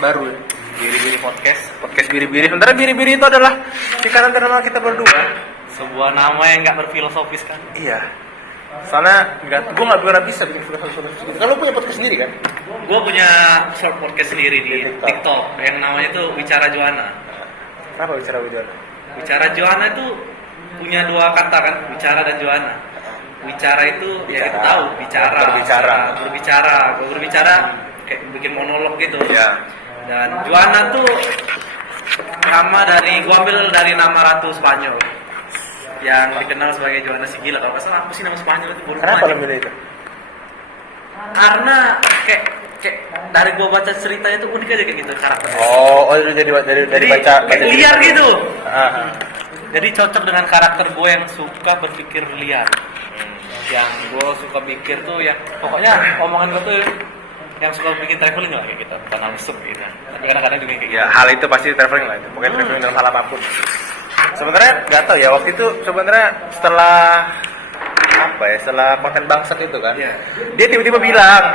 baru ya. Biri-biri podcast biri-biri. Sementara biri-biri itu adalah singkatan nama kita berdua. Sebuah nama yang nggak berfilosofis kan? Iya. Soalnya gue nggak pernah bisa bikin filosofis gitu. Kalau punya podcast sendiri kan? Gue punya short podcast sendiri di TikTok yang namanya tuh Bicara Joanna. Kenapa bicara Widodo? Bicara Joanna itu punya dua kata kan, bicara dan Joanna. Bicara itu ya kita tahu berbicara. Gue berbicara kayak bikin monolog gitu. Iya. Dan Joanna tuh nama gue ambil dari nama Ratu Spanyol yang dikenal sebagai Joanna Sigila. Kalau nggak salah apa sih nama Spanyol itu? Kenapa lo milih itu? Karena kayak dari gue baca ceritanya itu unik aja kayak gitu karakternya. Oh dari baca liar gitu. Ah. Jadi cocok dengan karakter gue yang suka berpikir liar. Yang gue suka pikir tuh ya pokoknya omongan gue tuh yang suka bikin traveling lah kayak gitu, bukan langsung gitu. Tapi kadang-kadang juga kayak gitu. Ya hal itu pasti traveling lah. Pokoknya traveling dalam hal apapun. Sebenarnya nggak tahu ya waktu itu sebenarnya setelah konten bangsat itu kan, yeah. Dia tiba-tiba bilang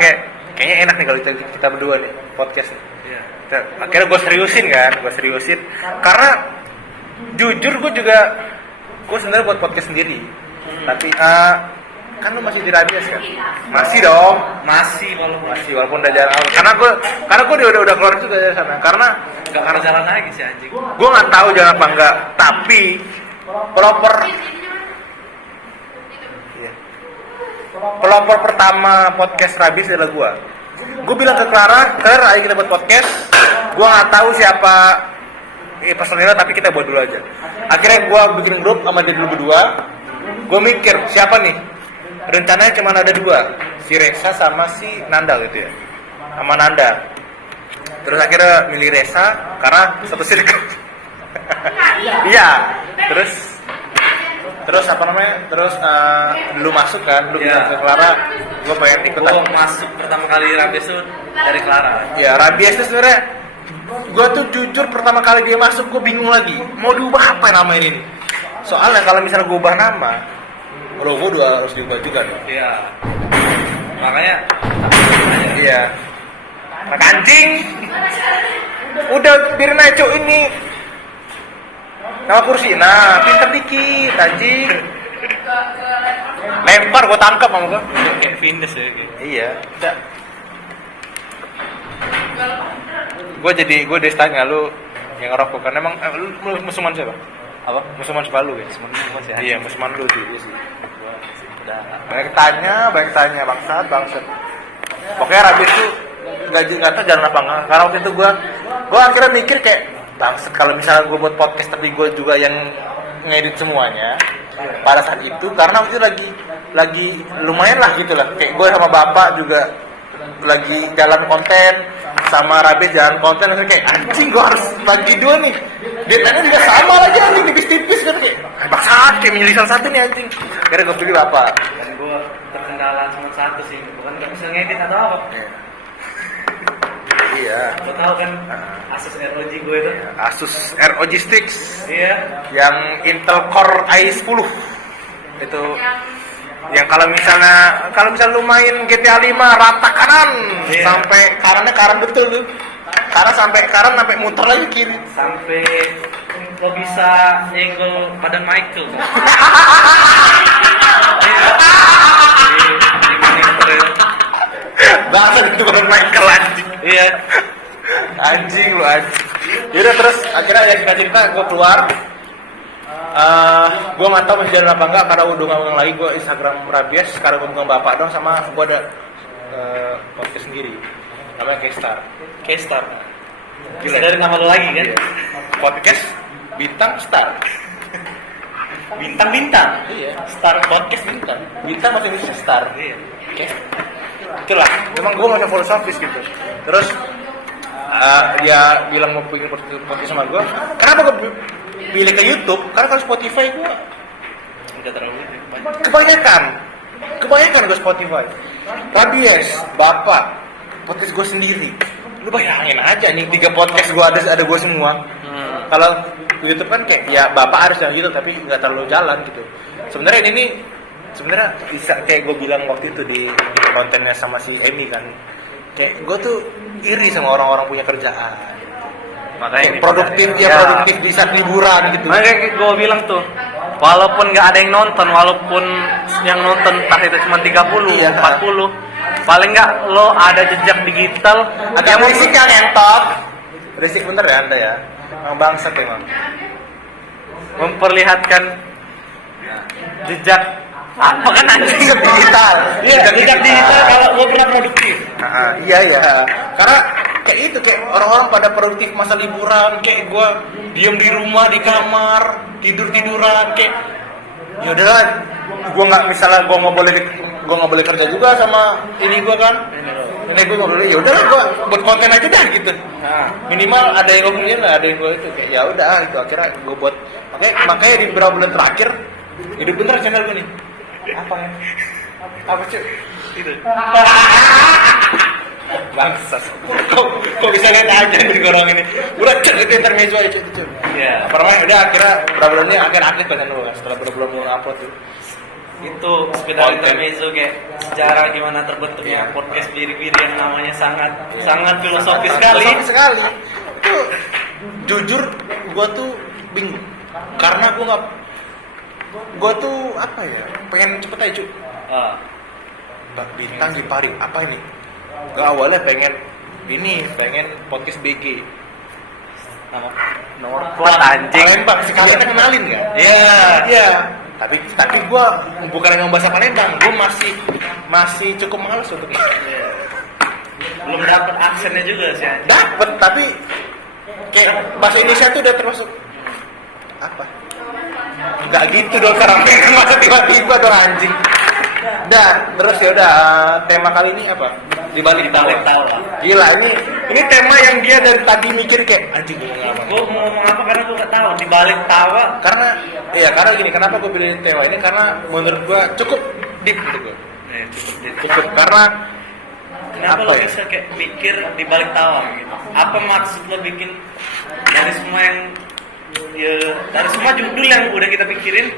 kayaknya enak nih kalau kita berdua nih podcast nih. Yeah. Akhirnya gue seriusin karena jujur gue sebenarnya buat podcast sendiri, tapi kan lu masih di Rabies kan? Masih dong. Masih walaupun udah jalan. Karena gue udah keluar juga dari sana. Karena nggak karena jalan lagi sih anjing. Gue nggak tahu jalan apa enggak. Tapi pelopor pertama podcast Rabies adalah gue. Gue bilang ke Clara, ayo kita buat podcast. Gue nggak tahu siapa personilnya, tapi kita buat dulu aja. Akhirnya gue bikin grup sama dia dulu berdua. Gue mikir siapa nih? Rencananya cuma ada dua, si Resa sama si Nanda gitu ya, sama Nanda. Terus akhirnya milih Resa karena satu circle. Iya. Terus apa namanya? Terus lu masuk kan, lu bilang ke Clara, gue pengen ikutan. Gue masuk pertama kali Rabies tuh dari Clara. Iya, Rabies itu sebenarnya, gue tuh jujur pertama kali dia masuk gue bingung lagi, mau diubah apa nama ini? Soalnya kalau misalnya gue ubah nama, logo harus diubah juga nih. Iya. Makanya. Iya. Maka anjing. Udah biarin aja cok ini. Nama kursi. Nah, pinter dikit anjing. Lempar gua tangkap sama gua. Kayak Vindes ya kayak. Iya. Udah. Gua destanya lu yang ngerokok kan emang lu musuhan siapa? Apa? Musuhan Palu ya? Musuhan Iya, musuhan lu sih. Banyak tanya bangsat. Pokoknya Rabies tuh nggak tahu jalan apa enggak. Karena waktu itu gue akhirnya mikir kayak bangsat kalau misalnya gue buat podcast tapi gue juga yang ngedit semuanya pada saat itu, karena waktu itu lagi lumayan lah gitu lah. Kayak gue sama bapak juga lagi jalan konten, sama Rabies jalan konten, kayak anjing gue harus bagi dua nih. Deadline-nya juga sama lagi anjing, tipis-tipis kan kayak bangsat, kayak milih salah satu nih anjing. Kira gue pikir apa? Dan gue terkendala cuma satu sih, bukan nggak bisa ngedit atau apa. Iya. Lo tau kan Asus ROG gue itu? Asus ROG Strix. Iya. Yang Intel Core i10 itu. Yang kalau misalnya lu main GTA 5 rata kanan, sampai kanan betul lu. Karena sampai muter lagi kiri. Sampai lo bisa nyenggol badan Michael. Bahasa itu badan Michael anjing. Iya. Anjing lu anjing. Yaudah terus akhirnya ya cerita gue keluar. Gue nggak tahu masih jalan apa enggak karena udah ngomong lagi gue Instagram Rabies. Sekarang gue bukan bapak dong, sama gue ada podcast sendiri namanya K-Star. Bisa dari nama lo lagi kan? Iya. Podcast Bintang Star. Bintang. Iya. Star podcast bintang. Bintang masih bisa Star. Iya. Oke. Itulah. Memang gue mau filosofis gitu. Terus dia bilang mau bikin podcast sama gue. Kenapa gue pilih ke YouTube? Karena kalau Spotify gue Enggak terlalu kebanyakan gue Spotify. Rabies, bapak, podcast gue sendiri. Lu bayangin aja nih 3 podcast gue ada gue semua. Kalau YouTube kan kayak ya bapak harus jalan gitu tapi nggak terlalu jalan gitu. Sebenarnya ini bisa kayak gue bilang waktu itu di kontennya sama si Emi kan. kayak gue tuh iri sama orang-orang punya kerjaan. Makanya Kayak ini produktif ya. produktif di saat liburan gitu. Makanya gue bilang tuh, walaupun nggak ada yang nonton, walaupun yang nonton entah itu cuma 30, Iya. 40, paling nggak lo ada jejak digital. Agak berisik kan ngentot. Berisik bener ya anda ya. Emang bangsat emang. Memperlihatkan jejak apa kan anjing Jejak digital. Iya, jejak digital kalau lo pernah produktif. Iya ya. Karena kayak itu kayak orang-orang pada produktif masa liburan, kayak gue diem di rumah di kamar tiduran kayak ya udahlah, gue nggak boleh kerja juga sama ini gue kan. Ini gue nggak boleh, ya udahlah gue buat konten aja dah gitu. Minimal ada yang ngomongin lah, ada yang gue itu kayak ya udah itu akhirnya gue buat makanya di beberapa bulan terakhir hidup bener channel gue nih. Apa ya? Apa cuy? Itu. Bangsat. Kok bisa lihat aja nih orang ini. Udah cek itu intermezzo aja itu. Iya. Pertama udah akhirnya beberapa bulan ini akhir aktif kan lu setelah beberapa bulan mulai upload tuh. Itu sekedar Konten. intermezzo kayak sejarah gimana terbentuknya podcast biri-biri yang namanya sangat filosofis sekali. Filosofis sekali. Itu jujur gua tuh bingung. Karena gua tuh apa ya? Pengen cepet aja cuy. Bintang di Pari apa ini? Gak awalnya pengen podcast BG Nomor plat anjing. Palembang sekali kita kenalin kan? Iya. Tapi gue bukan yang bahasa Palembang, gue masih cukup malas untuk itu. Belum dapat aksennya juga sih anjing. Dapet tapi kayak bahasa Indonesia tuh udah termasuk apa? Enggak gitu dong sekarang masa tiba-tiba dong anjing. Terus ya udah tema kali ini apa? Di balik tawa. Gila ini tema yang dia dari tadi mikir kayak anjing gue Gue mau ngomong apa karena gue gak tahu di balik tawa. Karena gini, kenapa gue pilih tema ini? Karena menurut gue cukup deep gitu gue. Cukup karena Kenapa apa lo ya? bisa kayak mikir di balik tawa gitu? Apa maksud lo bikin dari semua yang dari semua judul yang udah kita pikirin,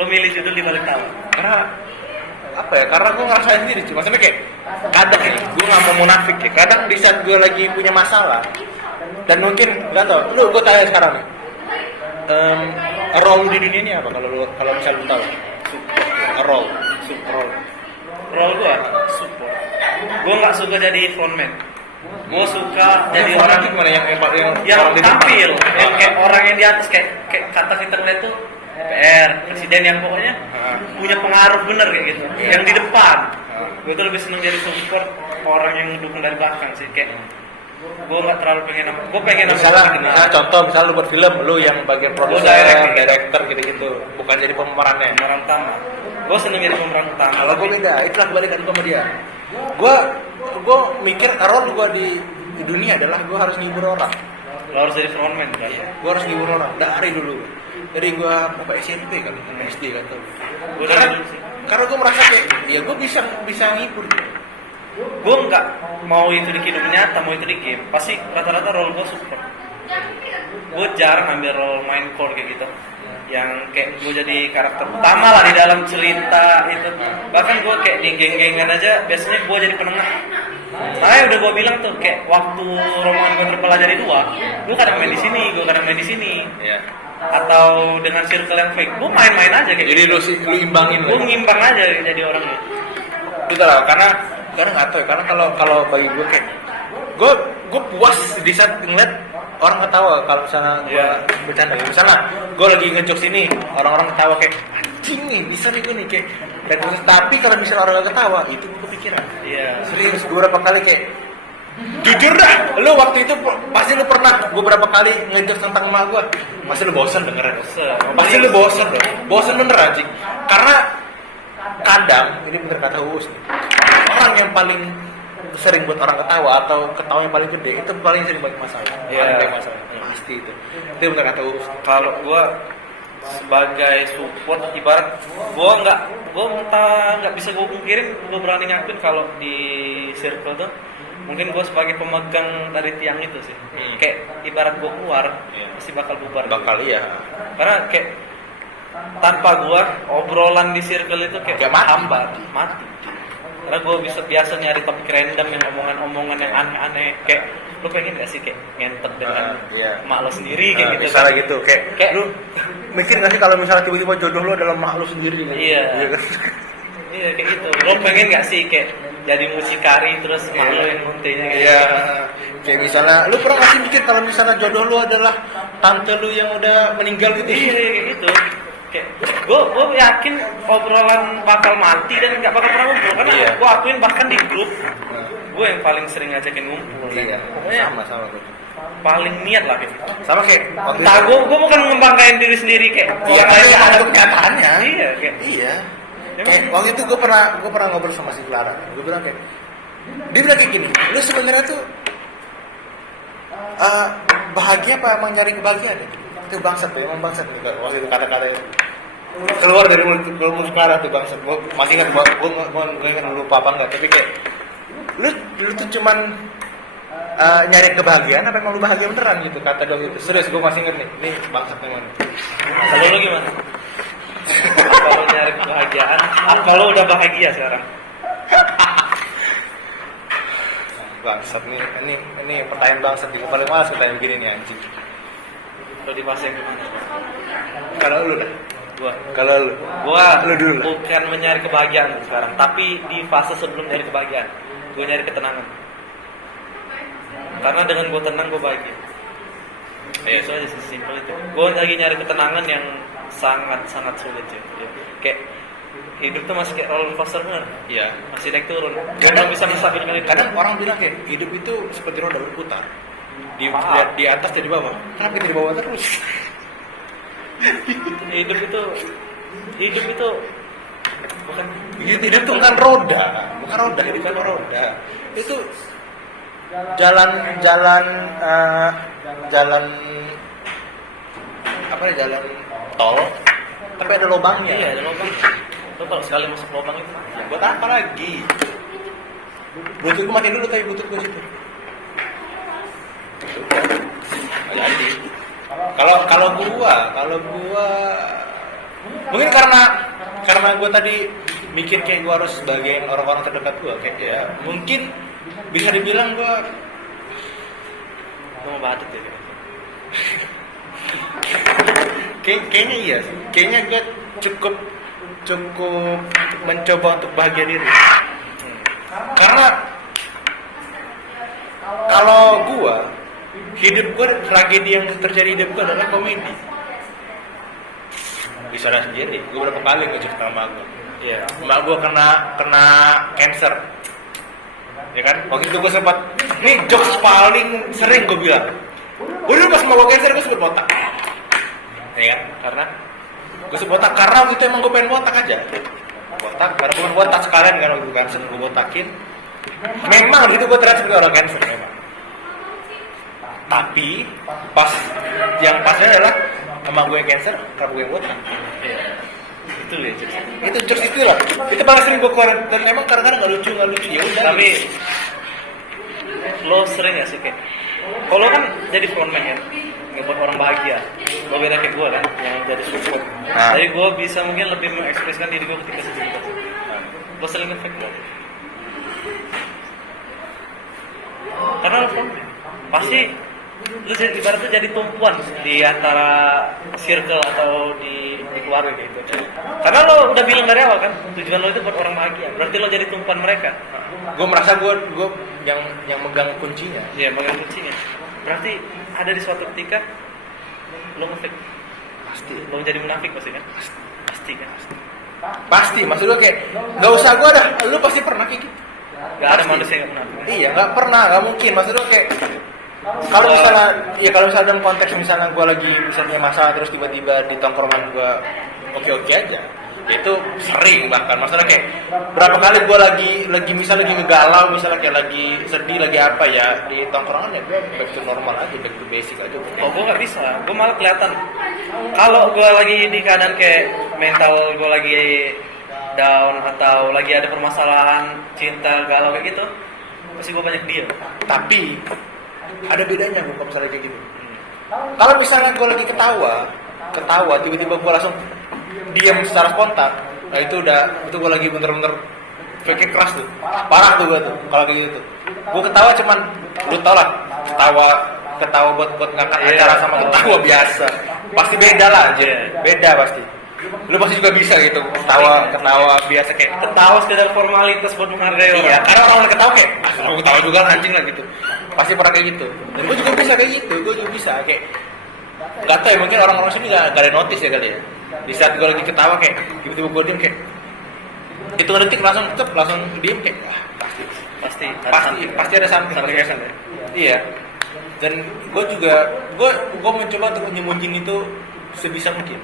lo milih judul di balik tawa? Karena apa ya? Karena gue ngerasain sendiri cuma maksudnya kayak kadang ya, gue nggak mau munafik ya. Kadang di saat gue lagi punya masalah dan mungkin nggak tau, gue tanya sekarang nih, role di dunia ini apa? Kalau misalnya lu tahu, role. Role gue support. Gue nggak suka jadi frontman. Gue suka jadi orang gimana yang yang orang di tampil, depan? yang kayak orang yang di atas kayak kata internet tuh PR, presiden yang pokoknya punya pengaruh bener kayak gitu. Yang di depan, gue tuh lebih seneng jadi support orang yang dukung dari belakang sih. Kayak gue nggak terlalu pengen misalnya contoh misalnya lu buat film, lu yang bagian produser, director gitu-gitu, bukan jadi pemerannya. pemeran utama. Gue seneng jadi pemeran utama. Kalau gue beda, itulah kebalikan gue sama dia. Gue mikir role gue di dunia adalah gue harus ngibur orang. Lo harus jadi frontman kan? Gue harus ngibur orang dari dulu. Dari gue SMP kan, SD kan tuh. Gue Karena gue merasa kayak, ya gue bisa ngibur. gue nggak mau itu di kehidupan nyata, mau itu di game. Pasti rata-rata role gue support. Gue jarang ambil role main core kayak gitu. Yang kayak gue jadi karakter utama lah di dalam cerita itu. Bahkan gue kayak di geng-gengan aja biasanya gue jadi penengah. Makanya udah gue bilang tuh kayak waktu rombongan gue terpelajari 2, gue kadang main di sini, gue kadang main di sini. Iya. Atau dengan circle yang fake, gue main-main aja kayak Jadi gitu. lu imbangin. Gue ngimbang aja jadi orangnya. Betul lah, karena nggak tahu ya, karena kalau bagi gue kayak gue puas di saat ngeliat orang ketawa kalau misalnya gue bercanda. Misalnya gue lagi ngejokes ini, orang-orang ketawa kayak anjing nih bisa nih gue nih kayak. Tapi kalau misalnya orang ketawa itu gue kepikiran. Iya. Serius beberapa kali kayak jujur dah, lu waktu itu pasti lu pernah beberapa kali ngejokes tentang emak gue, pasti lu bosan dengerin. Pasti lu bosan dong, bosan bener anjing. Karena kadang ini bener kata Uus nih, orang yang paling sering buat orang ketawa atau ketawa yang paling gede itu paling sering buat masalah. Paling banyak masalah. Pasti itu bener kata Uus. Kalau gue sebagai support, ibarat gue nggak bisa gue pungkirin, gue berani ngakuin kalau di circle tuh mungkin gue sebagai pemegang dari tiang itu sih. Kayak ibarat gue keluar pasti bakal bubar. Iya. Karena kayak tanpa gue obrolan di circle itu kayak mati. hambar, mati. Karena gue biasa nyari topik random yang omongan-omongan yang aneh-aneh. Kayak lu pengen gak sih kayak ngentot dengan iya. mak lo sendiri kayak gitu misalnya kan? gitu kayak lu mikir gak sih kalau misalnya tiba-tiba jodoh lu adalah mak lu sendiri gitu? Iya. Kan? Iya kayak gitu. Lo pengen gak sih kayak jadi mucikari terus mak lo yang muntahnya kayak Iya. gitu? Kayak misalnya lu pernah gak sih mikir kalau misalnya jodoh lu adalah tante lu yang udah meninggal gitu? Iya kayak gitu. Kayak gue yakin obrolan bakal mati dan nggak bakal pernah ngumpul karena Iya. gue akuin bahkan di grup gue yang paling sering ngajakin ngumpul. Iya. Pokoknya Sama gue. paling niat lah gitu. Sama kayak waktu Entah gue bukan membanggain diri sendiri kayak Iya, orang tapi lain ada ada kenyataannya. Iya kayak Iya. Kayak waktu itu gue pernah ngobrol sama si Clara. Gue bilang kayak dia bilang kayak gini, lu sebenarnya tuh bahagia apa emang nyari kebahagiaan ya? Itu bangsat tuh, emang bangsat nih waktu itu kata-kata itu keluar dari mulut Clara tuh bangsat. Gue masih ingat, gue ingat lupa apa enggak, tapi kayak lu tuh cuman nyari kebahagiaan apa emang lu bahagia beneran gitu kata dong itu. Serius gue masih ingat nih bangsat memang. kalau lo gimana? Kalau nyari kebahagiaan, kalau udah bahagia sekarang? Bangsat nih, ini pertanyaan bangsat nih. Paling malas pertanyaan begini nih anjing. Lo di fase yang gimana? Kalau lu dah, Gua lu dulu lah. bukan mencari kebahagiaan sekarang, tapi di fase sebelum nyari kebahagiaan, gue nyari ketenangan. Karena dengan gue tenang gue bahagia. Itu aja sesimpel itu. Gue lagi nyari ketenangan yang sangat sulit ya. Kayak hidup tuh masih kayak roller coaster bener. Iya. Masih naik turun. Kadang Belum bisa menstabilkan itu. Kadang orang bilang kayak hidup itu seperti roda berputar. Paham. Di atas jadi bawah. Kenapa kita di bawah terus? hidup itu bukan Hidup itu bukan roda, hidup kan roda. Itu jalan apa ya, jalan tol tapi ada lubangnya. iya ada lubang. Lo kalau sekali masuk lubang itu Ya, buat apa lagi? Bluetooth gue matiin dulu tapi bluetooth gue situ. Jadi kalau gua mungkin karena gue tadi mikir kayak gue harus bagian orang-orang terdekat gue kayak ya mungkin bisa dibilang gue lo mau badut ya. kayaknya iya sih. Kayaknya gue cukup mencoba untuk bahagia diri. Karena kalau gue hidup gue, tragedi yang terjadi hidup gue adalah komedi. Bisa lihat sendiri, gue berapa kali ngecek sama gue. Iya. Mbak gue kena cancer, ya kan? Waktu itu gue sempat, nih jokes paling sering gue bilang. Gue dulu pas mau gue cancer gue sempet botak, ya kan? Karena Gue sempet botak karena waktu itu emang gue pengen botak aja. Botak, karena gue pengen botak sekalian kan waktu itu cancer gue botakin. Memang gitu gue terlihat sebagai orang cancer memang. Tapi yang pasnya adalah emang gue yang cancer, kenapa gue yang botak? iya. Itu ya jokes. Itu jokes itu lah. Itu paling sering gue keluarin. Dan emang kadang-kadang nggak lucu ya udah. Tapi lo sering gak sih kayak kalau kan jadi frontman ya ngebuat orang bahagia. Lo beda kayak gue kan yang jadi support. Nah. Jadi gue bisa mungkin lebih mengekspresikan diri gue ketika sedih. Lo sering ngefake gak? Karena lo frontman pasti lu jadi ibaratnya jadi tumpuan di antara circle atau di keluarga gitu. Karena lo udah bilang dari awal kan tujuan lo itu buat orang bahagia. Berarti lo jadi tumpuan mereka. Gue merasa gue yang megang kuncinya. Iya, megang kuncinya. Berarti ada di suatu ketika lo ngefake. Pasti. Lo jadi munafik pasti kan? Pasti kan? Pasti. Maksud gue kayak nggak usah gue dah. Lu pasti pernah kayak gitu. Gak ada Pasti. manusia yang gak munafik. Iya, nggak pernah, nggak mungkin. Maksud gue kayak kalau misalnya dalam konteks misalnya gue lagi misalnya masalah terus tiba-tiba di tongkrongan gue oke aja, itu sering bahkan maksudnya kayak berapa kali gue lagi misalnya lagi ngegalau, misalnya kayak lagi sedih lagi apa ya di tongkrongan ya gue back to normal aja, back to basic aja. Oh, gue gak bisa. Gue malah kelihatan kalau gue lagi di keadaan kayak mental gue lagi down atau lagi ada permasalahan cinta galau kayak gitu, pasti gue banyak diam. Tapi ada bedanya gue kalau misalnya kayak gitu. Kalau misalnya gue lagi ketawa tiba-tiba gue langsung diam secara spontan, nah itu gue lagi bener-bener fake keras tuh, parah tuh gue tuh kalau kayak gitu. Gue ketawa cuman, lu tau lah, ketawa buat ngangkat acara sama ketawa biasa, pasti beda lah aja, beda pasti. Lu pasti juga bisa gitu, ketawa biasa kayak Ketawa sekedar formalitas buat menghargai orang. iya, karena orang ketawa kayak, aku ketawa juga anjing lah gitu, pasti pernah kayak gitu. Dan gue juga bisa kayak gitu, gue juga bisa kayak, nggak tahu ya mungkin orang-orang sini nggak ada notice ya kali ya. Di saat gue lagi ketawa kayak, tiba-tiba gue diem kayak, itu detik langsung diem kayak, wah pasti ada something. Iya. Dan gue mencoba untuk menyembunyiin itu sebisa mungkin.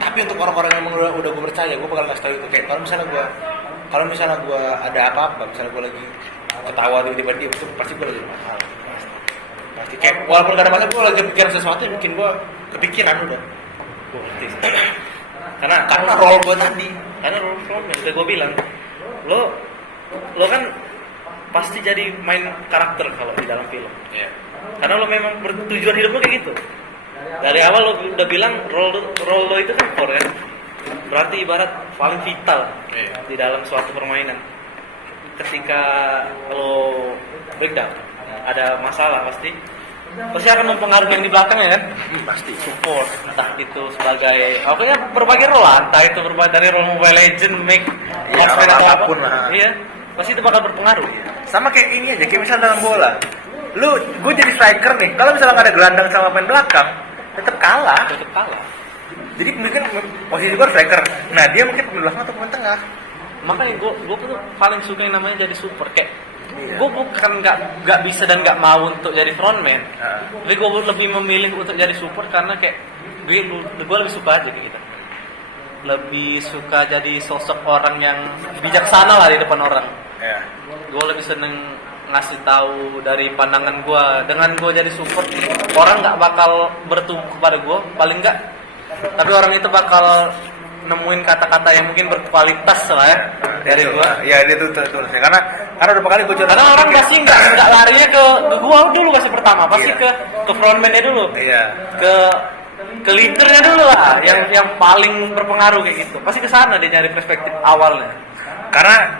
Tapi untuk orang-orang yang udah gue percaya, gue bakal kasih tahu itu kayak kalau misalnya gue ada apa-apa, misalnya gue lagi ketawa tiba-tiba dia itu pasti gue lagi masalah. Pasti kayak walaupun gak ada masalah, gue lagi pikiran sesuatu yang mungkin gue kepikiran udah. Gue ngerti. Karena role gue tadi. Karena role yang udah gue bilang, lo kan pasti jadi main karakter kalau di dalam film. Iya. Karena lo memang bertujuan hidup lo kayak gitu. Dari awal lo udah bilang role lo itu kan core kan. Berarti ibarat paling vital di dalam suatu permainan. Ketika lo breakdown, ada masalah pasti akan mempengaruhi yang di belakangnya kan. Pasti. Support, entah itu sebagai pokoknya berbagai role lah, entah itu dari role Mobile Legend, make Iya, atau apapun apa. lah. Iya, pasti itu bakal berpengaruh. Sama kayak ini aja, kayak misalnya dalam bola. Gue jadi striker nih, kalau misalnya nggak ada gelandang sama pemain belakang, tetap kalah. Jadi mungkin posisi gue striker, nah dia mungkin pemain belakang atau pemain tengah. Makanya gue tuh paling suka yang namanya jadi super kayak. Iya. Gue bukan nggak bisa dan nggak mau untuk jadi frontman, tapi gue lebih memilih untuk jadi support karena kayak gue lebih suka aja kayak gitu. Lebih suka jadi sosok orang yang bijaksana lah di depan orang. Iya. Gue lebih seneng ngasih tahu dari pandangan gue. Dengan gue jadi support, orang nggak bakal bertumbuh kepada gue, paling nggak. Tapi orang itu bakal nemuin kata-kata yang mungkin berkualitas lah ya dari gue. Ya itu tuh. Karena udah kali gue Karena orang pasti nggak larinya ke gue dulu kasih pertama, pasti Iya. ke frontman-nya dulu. Iya. Ke leader-nya dulu lah, yang paling berpengaruh kayak gitu. Pasti ke sana dia nyari perspektif awalnya. Karena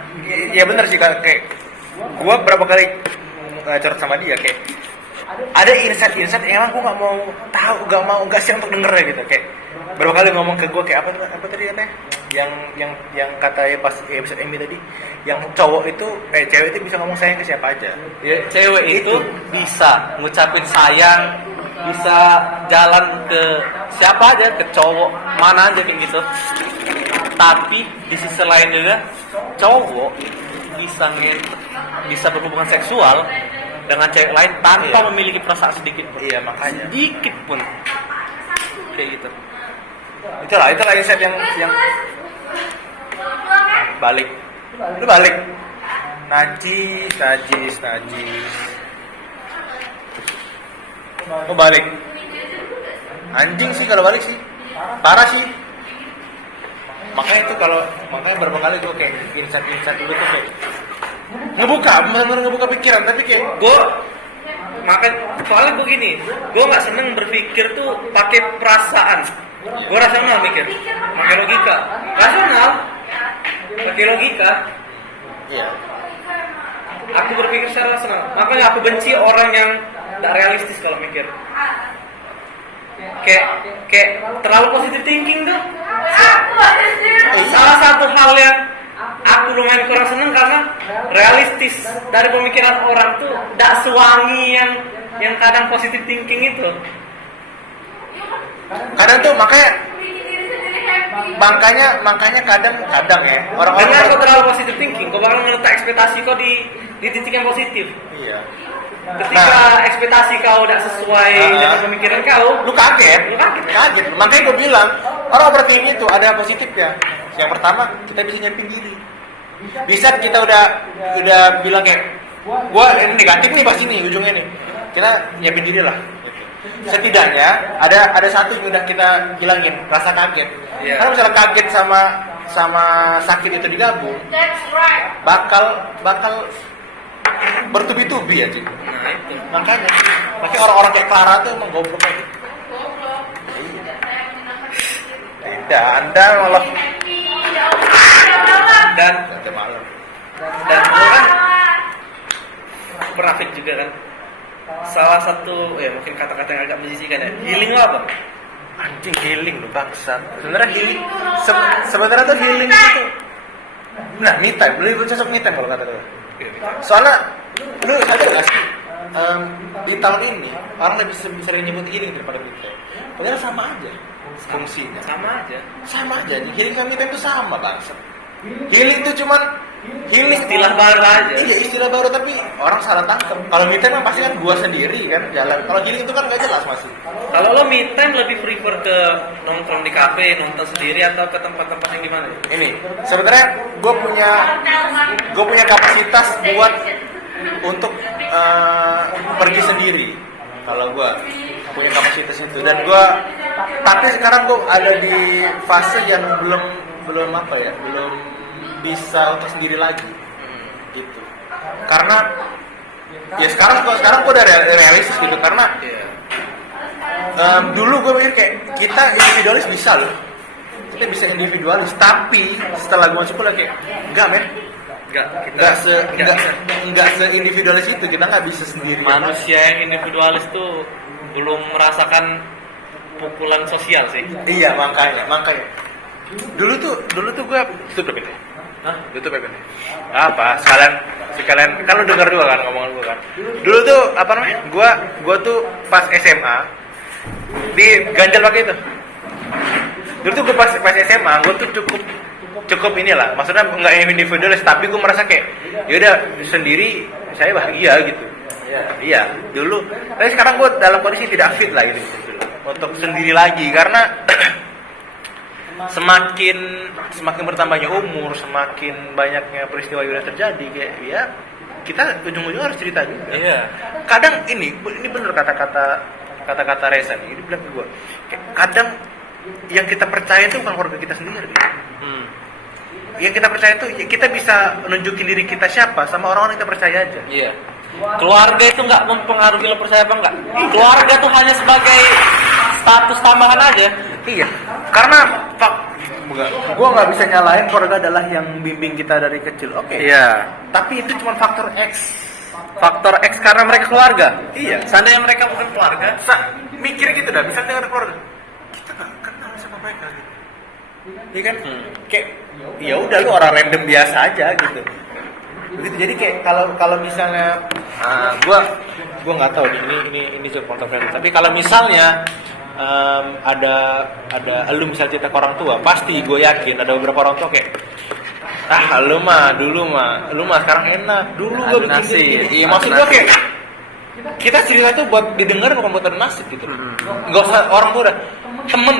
ya benar sih kayak gue berapa kali curhat sama dia kayak ada insight yang emang gue nggak mau tahu, nggak siap untuk denger ya gitu. Kayak berapa kali ngomong ke gue kayak apa tadi katanya yang katanya pas episode Emmy tadi, yang cowok itu cewek itu bisa ngomong sayang ke siapa aja. Ya, cewek itu bisa ngucapin sayang, bisa jalan ke siapa aja, ke cowok mana aja kayak gitu. Tapi di sisi lain juga cowok bisa berhubungan seksual dengan cewek lain tanpa memiliki perasaan sedikit pun. Iya, makanya. Sedikit pun. Kayak gitu. Itulah insight yang balik. Lu balik. Najis. Oh balik. Anjing sih kalau balik sih. Parah sih. Makanya berapa kali gue kayak insight dulu tuh kayak bener-bener ngebuka pikiran, tapi kayak soalnya begini, gue nggak seneng berpikir tuh pakai perasaan. Gue rasional mikir, pakai logika. Rasional, pakai logika. iya. Aku berpikir secara rasional. Makanya aku benci orang yang tidak realistis kalau mikir. Kayak terlalu positive thinking tuh. Salah satu hal yang aku lumayan kurang seneng karena realistis dari pemikiran orang tuh tidak sewangi yang kadang positive thinking itu. Kadang tuh makanya kadang ya orang-orang Dengan kau terlalu positive thinking, kau bakal ngeletak ekspektasi kau di titik yang positif. Iya. Ketika ekspektasi kau tidak sesuai dengan pemikiran kau, Lu kaget. Makanya gue bilang orang overthinking itu ada positif ya. Yang pertama kita bisa nyiapin diri. Di saat kita udah bilang kayak gua ini negatif nih pasti nih ujungnya nih. Kita nyiapin diri lah. Setidaknya ada satu yang udah kita hilangin, rasa kaget. Iya. Karena misalnya kaget sama sakit itu digabung, bakal bertubi-tubi aja. nah itu. Makanya orang-orang kayak Clara tuh emang goblok aja. Tidak, Anda malah Dan Tiap malam. dan gue kan pernah fit juga kan. Salah satu ya mungkin kata-kata yang agak menjijikan ya. Healing lo apa? Anjing healing lu bangsat. Sebenarnya healing sebenarnya tuh healing itu. Nah, me time, lebih cocok me time kalau kata lu. Soalnya lu sadar gak sih? Di tahun ini orang lebih sering nyebut healing daripada me time. Padahal sama aja fungsinya. Sama aja. Healing sama me time itu sama bangsat. Healing itu cuman healing Istilah baru aja. Iya, istilah baru tapi orang salah tangkap. Kalau me time kan pasti kan gua sendiri kan jalan. Kalau healing itu kan nggak jelas masih. Kalau lo me time lebih prefer ke nongkrong di kafe, nonton sendiri atau ke tempat-tempat yang gimana? Ini sebenarnya gue punya kapasitas buat untuk pergi sendiri. Kalau gue punya kapasitas itu dan gue tapi sekarang gue ada di fase yang belum apa ya, belum bisa untuk sendiri lagi gitu. Karena ya sekarang gue udah realistis gitu karena dulu gue mikir kayak kita individualis bisa loh, kita bisa individualis tapi setelah gue masuk kuliah kayak enggak men, enggak se individualis itu, kita nggak bisa sendiri. Manusia yang individualis tuh belum merasakan pukulan sosial sih. Iya makanya dulu tuh gue tutup ini. Hah? Tutup ini apa sekalian kan lu denger juga kan ngomongan gue kan dulu tuh apa namanya gue tuh pas SMA di ganjal pakai itu. Dulu tuh gue pas SMA gue tuh cukup inilah, maksudnya nggak individualis tapi gue merasa kayak yaudah sendiri saya bahagia gitu. Iya dulu, tapi sekarang gue dalam kondisi tidak fit lah gitu untuk sendiri lagi karena semakin bertambahnya umur, semakin banyaknya peristiwa yang terjadi kayak ya kita ujung-ujungnya harus cerita juga. Iya. Kadang ini bener kata Reza nih, ini bilang ke gue kayak kadang yang kita percaya itu bukan keluarga kita sendiri. Yang kita percaya itu ya kita bisa nunjukin diri kita siapa sama orang-orang yang kita percaya aja. Iya. Keluarga itu nggak mempengaruhi lo percaya apa enggak. Keluarga tuh hanya sebagai status tambahan aja. Iya. Karena gue nggak bisa nyalain keluarga adalah yang bimbing kita dari kecil. Oke. Iya. Tapi itu cuma faktor X. Faktor X karena mereka keluarga. Iya. Seandainya mereka bukan keluarga, Mikir gitu dah. Misalnya dengan keluarga, kita nggak kenal sama mereka gitu. Iya kan? Kayak ya udah lu orang random biasa aja gitu. Begitu. Jadi kayak kalau misalnya gua nggak tahu ini cukup kontroversial. Tapi kalau misalnya ada lu misalnya cerita ke orang tua, pasti gue yakin ada beberapa orang tua kayak lu mah sekarang enak. Dulu gue bikin gini. Iya, maksud gue kayak kita cerita tuh buat didengar bukan buat nasib gitu. Enggak usah orang tua udah temen.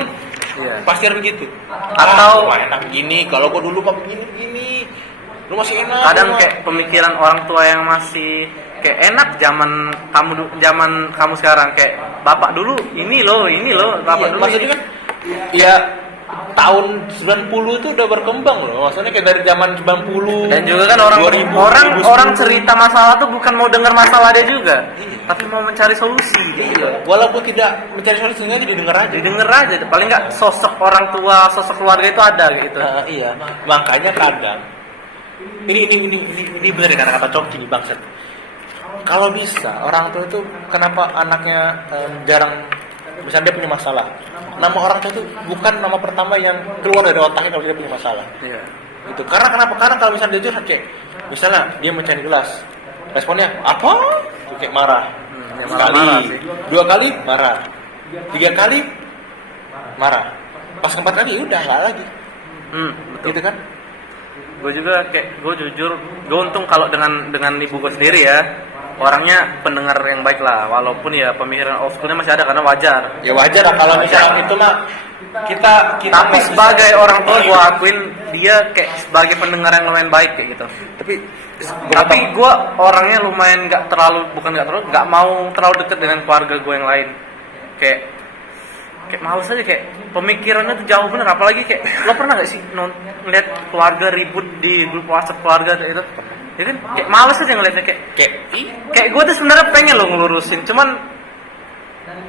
Iya. Pasti harus begitu. Atau enak gini, kalau gue dulu mah begini. Lu masih enak. Kadang kayak pemikiran orang tua yang masih kayak enak zaman kamu sekarang kayak bapak dulu ini loh bapak dulu maksudnya kan ya tahun 90 itu udah berkembang loh, maksudnya kayak dari zaman 90 dan juga kan orang cerita masalah tuh bukan mau dengar masalah dia juga, tapi mau mencari solusi. Iya. Walaupun tidak mencari solusi itu didengar aja paling nggak sosok orang tua, sosok keluarga itu ada gitu. Iya, makanya kadang ini benar kata-kata Coki nih bangsat. Kalau bisa orang tua itu kenapa anaknya jarang, misalnya dia punya masalah, nama orang tua itu bukan nama pertama yang keluar dari otaknya kalau dia punya masalah. Iya. Itu karena kenapa? Karena kalau misalnya dia curhat kayak misalnya dia mencari gelas, responnya apa? Tuh, kayak marah. Sekali, dua kali marah, 3 kali marah, pas keempat kali udah nggak lagi. Betul. Gitu kan? Gue juga kayak gue jujur, gue untung kalau dengan ibu gue sendiri ya, orangnya pendengar yang baik lah, walaupun ya pemikiran old schoolnya masih ada karena wajar. Ya wajar lah kalau misalnya itu mah kita tapi sebagai orang tua gue akuin dia kayak sebagai pendengar yang lumayan baik kayak gitu. Tapi gue orangnya lumayan nggak mau terlalu dekat dengan keluarga gue yang lain. Kayak males aja, kayak pemikirannya tuh jauh bener. Apalagi kayak lo pernah nggak sih ngeliat keluarga ribut di grup WhatsApp keluarga itu? Ya kan kayak males aja ngeliatnya, kayak gue tuh sebenarnya pengen lo ngelurusin, cuman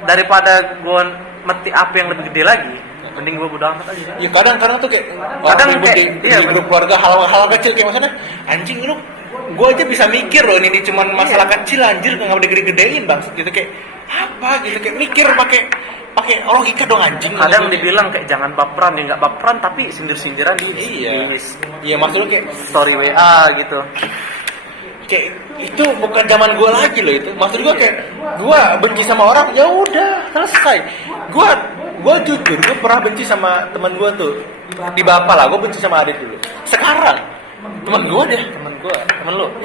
daripada gue meti api yang lebih gede lagi, Mending gue bodo amat aja. Ya kadang-kadang tuh kayak Kadang orang kayak, di iya, grup keluarga hal-hal kecil kayak maksudnya anjing lu gue aja bisa mikir loh ini cuma masalah kecil anjir nggak udah gede-gedein bang gitu kayak apa gitu kayak mikir pakai logika dong anjing. Kadang dibilang kayak jangan baperan, ya nggak baperan tapi sindir-sindiran di iya maksud lu kayak story WA gitu. Kayak itu bukan zaman gue lagi loh itu. Maksud gue kayak gue benci sama orang ya udah selesai. Gue jujur gue pernah benci sama teman gue tuh di bapak lah. Gue benci sama Adit dulu. Sekarang teman lu.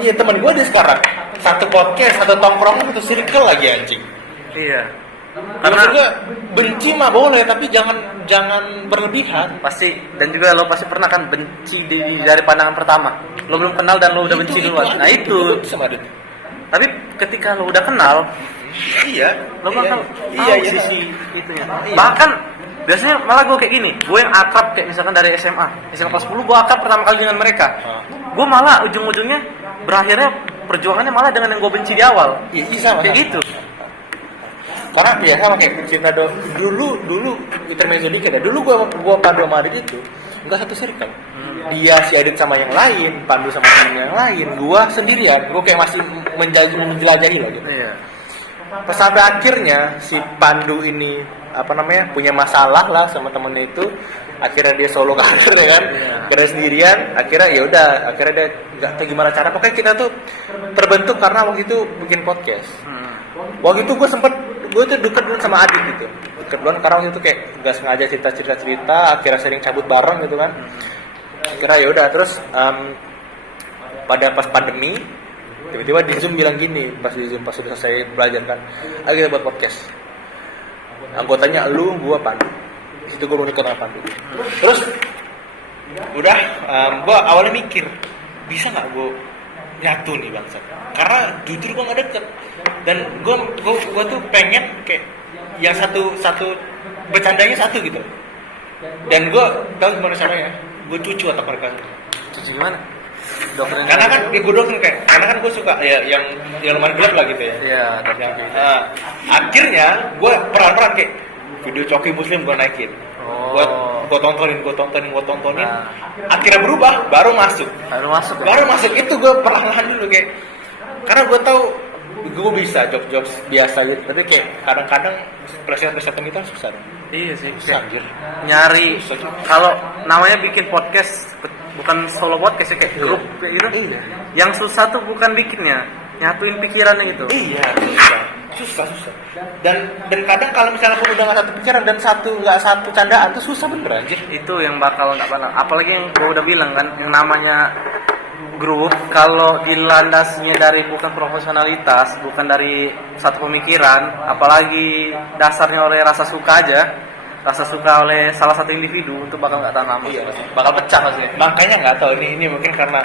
Iya teman gue deh sekarang. Satu podcast, satu tongkrongan, satu circle lagi anjing. Iya. Karena maksud gue benci mah boleh tapi jangan berlebihan. Pasti, dan juga lo pasti pernah kan benci dari pandangan pertama. Lo belum kenal dan lo udah benci duluan. Nah itu sama Adit. tapi ketika lo udah kenal, Iya. lo bakal iya sisi itunya. Iya. Bahkan biasanya malah gue kayak gini, gue yang akrab kayak misalkan dari SMA kelas 10 gue akrab pertama kali dengan mereka. Gue malah ujung-ujungnya berakhirnya perjuangannya malah dengan yang gue benci di awal. Iya sama. Kayak gitu. Karena biasa kayak cinta dulu intermezzo dikit ya. Dulu gua Pandu sama Adit itu enggak satu circle. Dia si Adit sama yang lain, Pandu sama temen yang lain, gua sendirian. Gua kayak masih menjelajahi lah gitu. Iya. Pas sampai akhirnya si Pandu ini punya masalah lah sama temennya itu. Akhirnya dia solo karir ya kan. Karena sendirian, akhirnya ya udah, akhirnya dia enggak tahu gimana cara. Pokoknya kita tuh terbentuk karena waktu itu bikin podcast. Waktu itu gue tuh deket dulu sama Adit gitu, deket dulu karena waktu itu kayak nggak sengaja cerita, akhirnya sering cabut bareng gitu kan. Akhirnya ya udah terus pada pas pandemi tiba-tiba di Zoom bilang gini, pas sudah selesai belajar kan, ayo kita buat podcast. Anggotanya lu, gua, Pandu. Di situ gue mau nikah sama Pandu. Terus udah gue awalnya mikir bisa nggak gue nyatu nih bangsa, karena jujur gue nggak deket dan gue tuh pengen kayak yang satu bercandanya satu gitu, dan gue tahu gimana caranya, gue cucu atau mereka Cucu gimana? Dokter karena kan gue dosen kayak karena kan gue suka ya yang lumayan gelap lah gitu ya. Iya, dokter. Akhirnya gue peran-peran kayak video coki muslim gue naikin. Gue tontonin. Nah. Akhirnya berubah, baru masuk. Baru masuk itu gue perlahan dulu kayak, karena gue tahu gue bisa jokes biasa gitu, tapi kayak kadang-kadang presiden itu susah. Iya sih. Susah, anjir. Nyari kalau namanya bikin podcast bukan solo podcast ya, kayak grup kayak gitu. Iya. Yang susah tuh bukan bikinnya, nyatuin pikirannya gitu. Iya, susah. Dan kadang kalau misalnya aku udah nggak satu pikiran dan nggak satu candaan tuh susah bener anjir. Itu yang bakal nggak benar. Apalagi yang gue udah bilang kan, yang namanya grup kalau dilandasnya dari bukan profesionalitas, bukan dari satu pemikiran, apalagi dasarnya oleh rasa suka oleh salah satu individu, itu bakal nggak tahan lama. Iya, bakal pecah maksudnya. Makanya nggak tahu ini mungkin karena